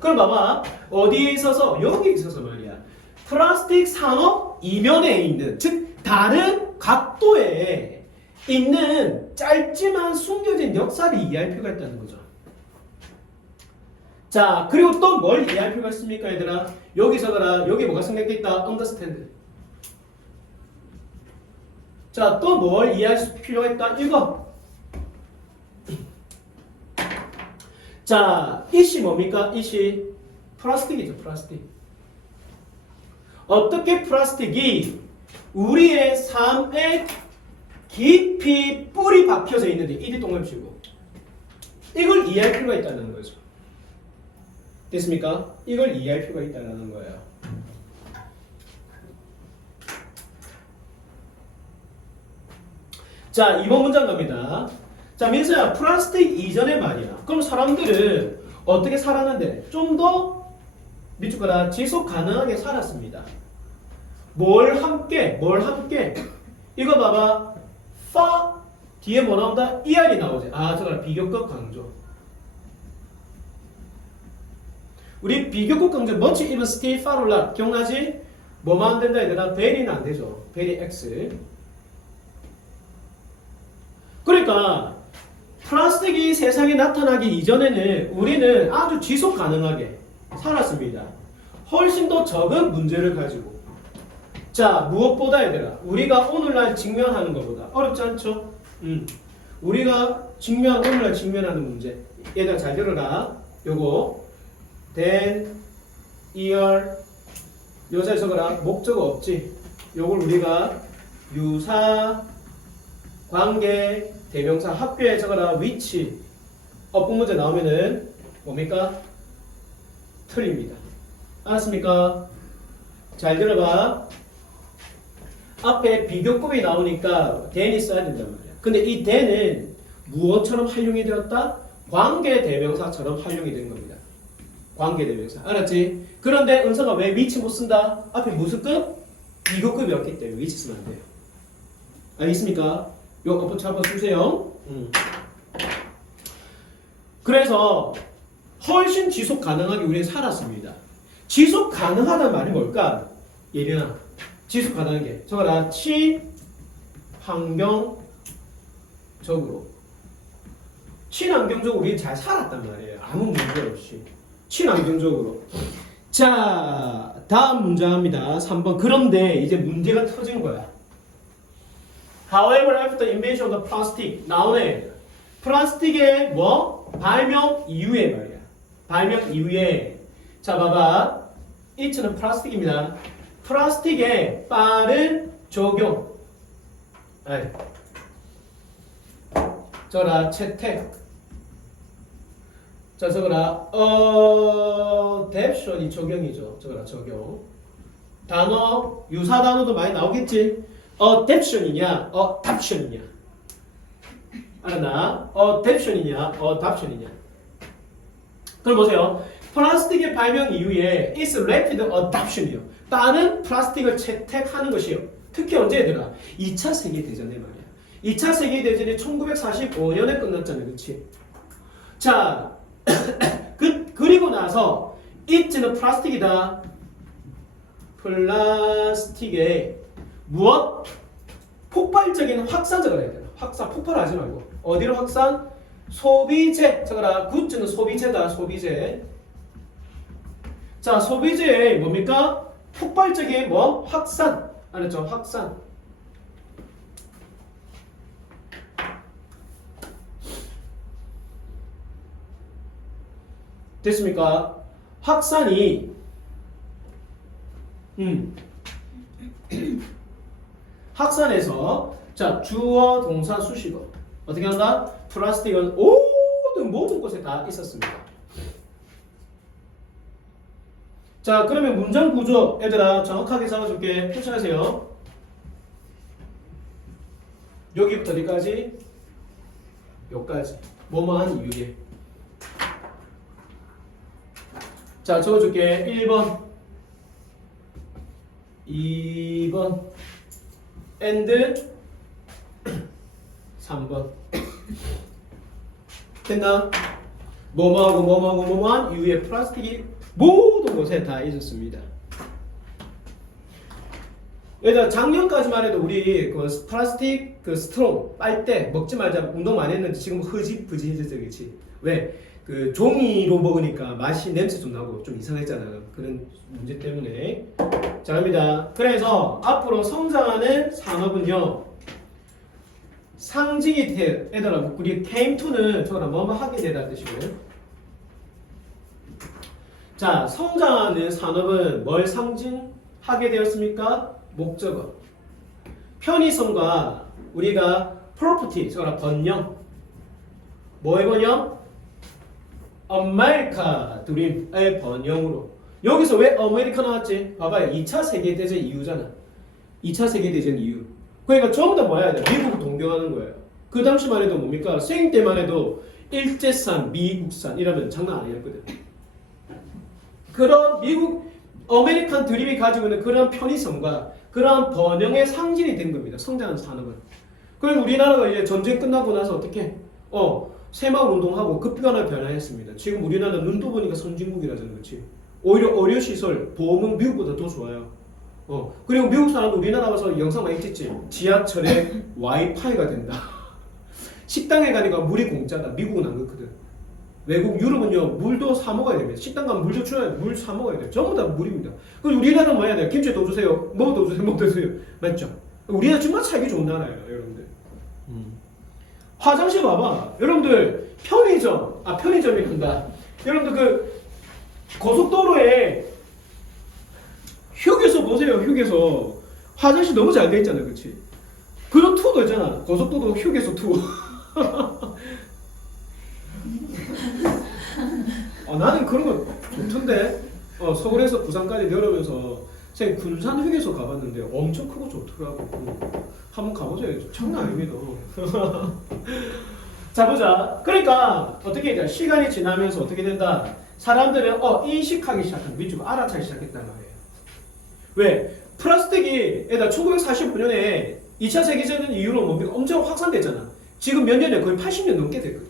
그럼 봐봐. 어디에 있어서? 여기에 있어서 말이야. 플라스틱 산업 이면에 있는, 즉 다른 각도에 있는 짧지만 숨겨진 역사를 이해할 필요가 있다는 거죠. 자, 그리고 또 뭘 이해할 필요가 있습니까, 얘들아? 여기서거라, 여기 뭐가 생략돼 있다? understand. 자, 또 뭘 이해할 필요가 있다? 이거. 자, 이시 뭡니까? 이시 플라스틱이죠, 플라스틱. 어떻게 플라스틱이 우리의 삶에 깊이 뿌리 박혀져 있는데 이리 동그라미치고 이걸 이해할 필요가 있다는 거죠. 됐습니까? 이걸 이해할 필요가 있다는 거예요. 자, 이번 문장 갑니다. 자, 민서야, 플라스틱 이전에 말이야. 그럼 사람들은 어떻게 살았는데? 좀 더 밑줄 거라 지속 가능하게 살았습니다. 뭘 함께? 이거 봐봐. 파 뒤에 뭐 나온다? ER이 나오지. 아, 저거라 비교급 강조. 우리 비교급 강조 much even still far not 기억나지? 뭐만 안 된다 얘들아? very는 안 되죠. very x. 그러니까 플라스틱이 세상에 나타나기 이전에는 우리는 아주 지속 가능하게 살았습니다. 훨씬 더 적은 문제를 가지고. 자, 무엇보다 얘들아, 우리가 오늘날 직면하는 것보다 어렵지 않죠? 우리가 오늘날 직면하는 문제. 얘들아 잘 들어라. 요거 then, ear, 요새 적어라. 목적어 없지. 요걸 우리가 유사, 관계, 대명사, 학교에 적어라. which. 어법 문제 나오면은 뭡니까? 틀립니다. 알았습니까? 잘 들어봐. 앞에 비교급이 나오니까 then이 써야 된단 말이야. 근데 이 then은 무엇처럼 활용이 되었다? 관계 대명사처럼 활용이 된 겁니다. 관계 대명사. 알았지? 그런데 은서가 왜 which 못 쓴다? 앞에 무슨 급? 비교급이었기 때문에 which 쓰면 안 돼요. 알겠습니까? 요 어법 한번 쓰세요. 그래서 훨씬 지속 가능하게 우리는 살았습니다. 지속 가능하다는 말이 뭘까? 예린아, 지속 가능한 게 저거라 친환경적으로 우리는 잘 살았단 말이에요. 아무 문제 없이 친환경적으로. 자, 다음 문장입니다. 3번. 그런데 이제 문제가 터진 거야. However, after the invention of the plastic, 나오네. 플라스틱의 뭐? 발명 이후에 말이야. 발명 이후에. 자, 봐봐. it는 플라스틱입니다. 플라스틱의 빠른 적용. 저거라 채택. 자, 저거라 adaption이 적용이죠. 저거라 적용. 단어 유사 단어도 많이 나오겠지. adaption이냐, adoption이냐. 알았나? adaption이냐, adoption이냐. 그럼 보세요. 플라스틱의 발명 이후에 is rapid adoption이요. 빠른 플라스틱을 채택하는 것이요. 특히 언제 얘들아? 2차 세계대전에 말이야. 2차 세계대전이 1945년에 끝났잖아요. 그치? 자, 그리고 나서 it는 플라스틱이다. 플라스틱의 무엇? 폭발적인 확산 적어라 해야 되나? 확산, 폭발하지 말고. 어디로 확산? 소비재. 적어라. 굿즈는 소비재다. 소비재. 자, 소비재의 뭡니까? 폭발적인 뭐? 확산. 알았죠? 확산. 됐습니까? 확산이 확산해서 자 주어 동사 수식어 어떻게 한다? 플라스틱은 모든 곳에 다 있었습니다. 자 그러면 문장 구조 얘들아 정확하게 잡아줄게. 표시하세요. 여기부터 어디까지? 여기까지. 뭐뭐한 이유에. 자 적어줄게. 1번 2번 and 3번 됐나? 뭐뭐하고 뭐뭐하고 뭐뭐한 이유에 플라스틱이 모든 곳에 다 있었습니다. 얘들아 작년까지만 해도 우리 그 플라스틱 그 스트로 빨대 먹지 말자 운동 많이 했는데 지금 흐지부지해졌지. 왜? 그 종이로 먹으니까 맛이 냄새 좀 나고 좀 이상했잖아. 그런 문제 때문에. 자 갑니다. 그래서 앞으로 성장하는 산업은요 상징이 돼. 얘들아 우리 came to는 저거라 뭐뭐 하게 되다는 뜻이고요. 자 성장하는 산업은 뭘 상징하게 되었습니까? 목적어. 편의성과 우리가 property 저거라 번영. 뭐의 번영? 아메리카 드림의 번영으로. 여기서 왜 아메리카 나왔지? 봐봐요. 2차 세계대전 이유잖아. 2차 세계대전 이유. 그러니까 전부 다 뭐야? 미국을 동경하는 거예요. 그 당시만 해도 뭡니까? 생일 때만 해도 일제산, 미국산 이러면 장난 아니었거든. 그런 미국 아메리칸 드림이 가지고 있는 그런 편의성과 그런 번영의 상징이 된 겁니다. 성장하는 산업은. 그리고 우리나라가 이제 전쟁 끝나고 나서 어떻게? 새마을 운동하고 급변화 변화했습니다. 지금 우리나라 눈도 보니까 선진국이라잖아, 그렇지? 오히려 의료시설, 보험은 미국보다 더 좋아요. 그리고 미국 사람도 우리나라 와서 영상 많이 찍지. 지하철에 와이파이가 된다. 식당에 가니까 물이 공짜다. 미국은 안 그렇거든. 외국 유럽은요 물도 사 먹어야 됩니다. 식당 가면 물도 줘야 물 사 먹어야 돼. 전부 다 물입니다. 그럼 우리나라는 뭐 해야 돼요? 김치 더 주세요. 뭐 더 주세요. 뭐 더 주세요. 맞죠? 우리나라 정말 살기 좋은 나라예요, 여러분들. 화장실 봐봐. 여러분들 편의점이 간다. 여러분들 그 고속도로에 휴게소 보세요. 휴게소 화장실 너무 잘 돼 있잖아, 그렇지? 그런 투어도 있잖아. 고속도로 휴게소 투어. 나는 그런 거 좋던데. 서울에서 부산까지 내려오면서 생 군산 휴게소 가봤는데 엄청 크고 좋더라고. 한번 가보세요. 장난 아닙니다. 자 보자. 그러니까 어떻게 돼? 시간이 지나면서 어떻게 된다? 사람들은 인식하기 시작한다. 위주로 알아차기 시작했단 말이에요. 왜? 플라스틱이 1945년에 2차 세계대전 이후로 뭡니까? 엄청 확산됐잖아. 지금 몇 년이야? 거의 80년 넘게 됐거든.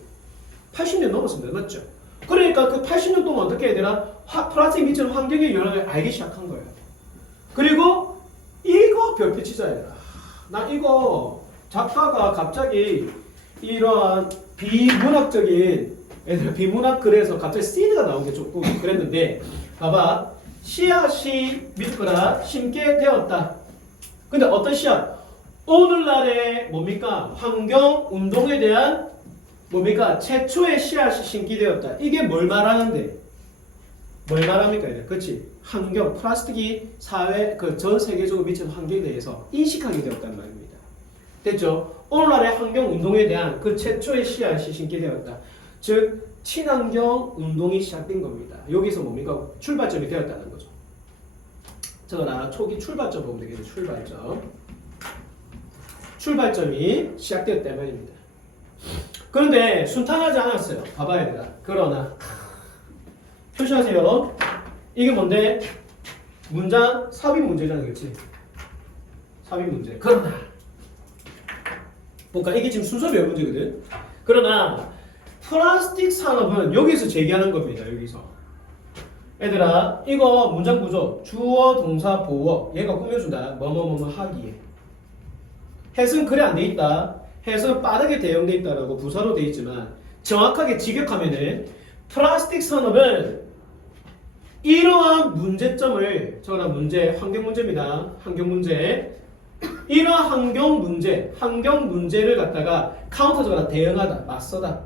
80년 넘었습니다. 맞죠? 그러니까 그 80년 동안 어떻게 해야 되나? 플라스틱 미치는 환경의 영향을 알기 시작한 거예요. 그리고 이거 별표 치자야. 나 이거 작가가 갑자기 이러한 비문학적인 비문학 글에서 갑자기 시드가 나온 게 조금 그랬는데 봐봐. 씨앗이 믿거라 심게 되었다. 근데 어떤 씨앗? 오늘날의 뭡니까? 환경 운동에 대한 뭡니까? 최초의 씨앗이 심게 되었다. 이게 뭘 말하는데? 뭘 말합니까? 그렇지? 환경, 플라스틱이 사회, 전 세계적으로 미치는 환경에 대해서 인식하게 되었다는 말입니다. 됐죠? 오늘날의 환경 운동에 대한 그 최초의 씨앗이 심게 되었다. 즉, 친환경 운동이 시작된 겁니다. 여기서 뭡니까? 출발점이 되었다는 거죠. 저거나 초기 출발점 보면 되겠죠. 출발점이 시작되었단 말입니다. 그런데 순탄하지 않았어요. 봐봐야 된다. 그러나 표시하세요. 이게 뭔데? 문장 삽입 문제잖아, 그렇지? 삽입 문제. 그러나 볼까? 이게 지금 순서 몇 문제거든. 그러나 플라스틱 산업은 여기서 제기하는 겁니다. 여기서 얘들아 이거 문장 구조 주어 동사 보어 얘가 꾸며준다. 뭐뭐뭐뭐 하기에 해석은 그래 안 돼 있다. 해석은 빠르게 대응돼 있다라고 부사로 돼 있지만 정확하게 직역하면은 플라스틱 산업은 이러한 문제점을 적어라. 문제, 환경 문제입니다. 환경 문제. 이러한 환경 문제를 갖다가 카운터 적어라. 대응하다, 맞서다.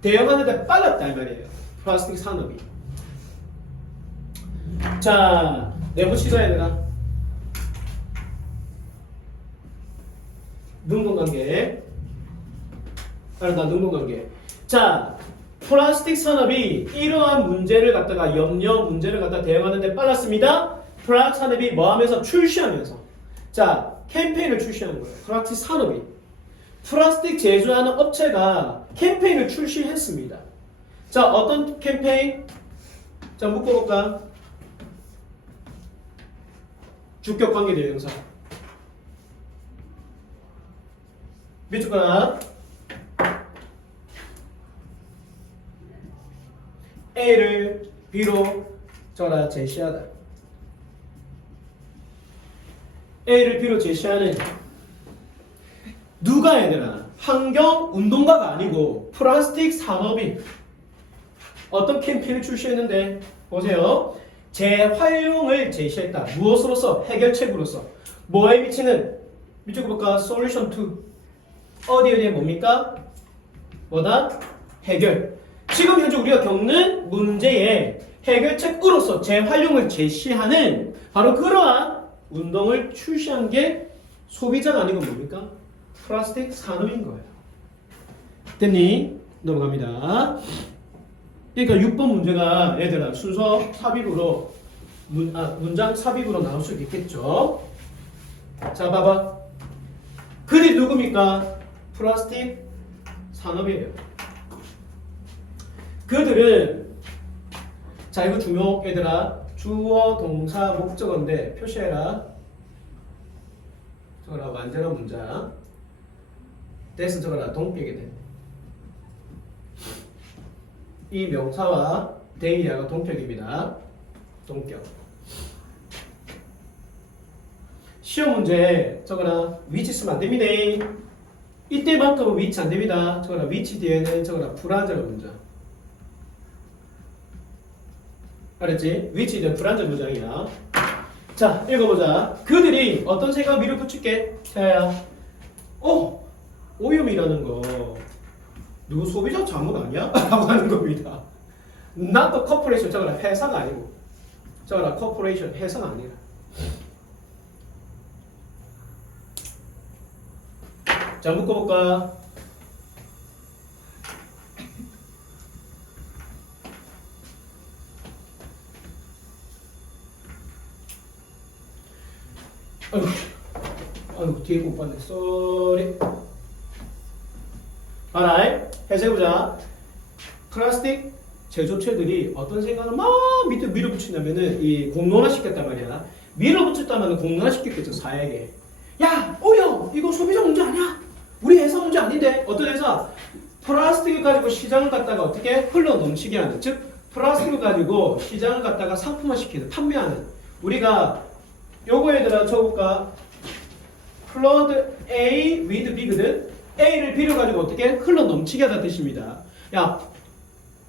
대응하는데 빨랐다 이 말이에요. 플라스틱 산업이. 자, 내부 취소해야 되나? 능동관계. 능동관계. 자, 플라스틱 산업이 이러한 문제를 갖다가 문제를 갖다 대응하는데 빨랐습니다. 플라스틱 산업이 뭐 하면서 출시하면서. 자, 캠페인을 출시하는 거예요. 플라스틱 산업이. 플라스틱 제조하는 업체가 캠페인을 출시했습니다. 자, 어떤 캠페인? 자, 묶어볼까? 주격관계 대명사. 밑줄 거나 A를 B로 적어라. 제시하다. A를 B로 제시하는 누가 해야 되나? 환경운동가가 아니고 플라스틱 산업이 어떤 캠페인을 출시했는데 보세요. 재활용을 제시했다. 무엇으로서? 해결책으로서. 뭐에 미치는? 밑줄 볼까? 솔루션 2. 어디에 뭡니까? 뭐다? 해결. 지금 현재 우리가 겪는 문제의 해결책으로서 재활용을 제시하는 바로 그러한 운동을 출시한 게 소비자가 아니고 뭡니까? 플라스틱 산업인 거예요. 됐니? 넘어갑니다. 그러니까 6번 문제가 얘들아 순서 삽입으로 문장 삽입으로 나올 수 있겠죠. 자, 봐봐. 그들이 누굽니까? 플라스틱 산업이에요. 그들은 자, 이거 중요 얘들아 주어 동사 목적어인데 표시해라. 적어라. 완전한 문장. 대신 적어라. 동격이 돼. 이 명사와 대의하가 동격입니다. 동격. 시험 문제 적어라. 위치 쓰면 안 됩니다. 이때만큼은 위치 안 됩니다. 적어라. 위치 뒤에는 적어라. 불완전한 문장. 알았지? 위치 뒤에 불완전 문장이야. 자, 읽어보자. 그들이 어떤 생각 밀어붙일게. 자야. 오염이라는 거 누구 소비자 잘못 아니야? 라고 하는 겁니다. not the corporation. 적어라. 회사가 아니고. 적어라. corporation. 회사가 아니라. 자, 묶어볼까? 아이고, 뒤에 못 봤네. 쏘리. alright. 해석해보자. 플라스틱 제조업체들이 어떤 생각을 막 밑에 밀어붙이냐면은 이 공론화 시켰단 말이야. 밀어붙였다면 공론화 시켰겠죠, 사회에. 야, 오염! 이거 소비자 문제 아니야? 우리 회사 문제 아닌데? 어떤 회사? 플라스틱을 가지고 시장을 갖다가 어떻게 흘러 넘치게 하는, 즉 플라스틱을 가지고 시장을 갖다가 상품화시키는, 판매하는. 우리가 요거 얘들아 쳐볼까? flood A with B거든? A를 B로 가지고 어떻게 흘러 넘치게 하다는 뜻입니다. 야,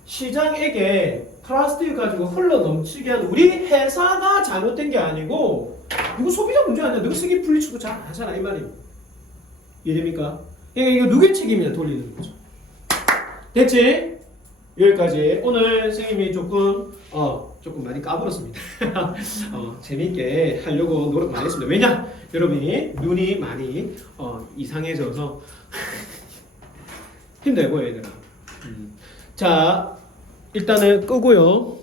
시장에게 플라스틱을 가지고 흘러 넘치게 하는 우리 회사가 잘못된 게 아니고 이거 소비자 문제 아니야. 누구 쓰기 분리수거 잘 안 하잖아 이 말이에요. 이해됩니까? 이거 누구의 책임이냐 돌리는 거죠. 됐지? 여기까지. 오늘 선생님이 조금 많이 까불었습니다. 재밌게 하려고 노력 많이 했습니다. 왜냐? 여러분이 눈이 많이 이상해져서 힘들고 얘들아. 자, 일단은 끄고요.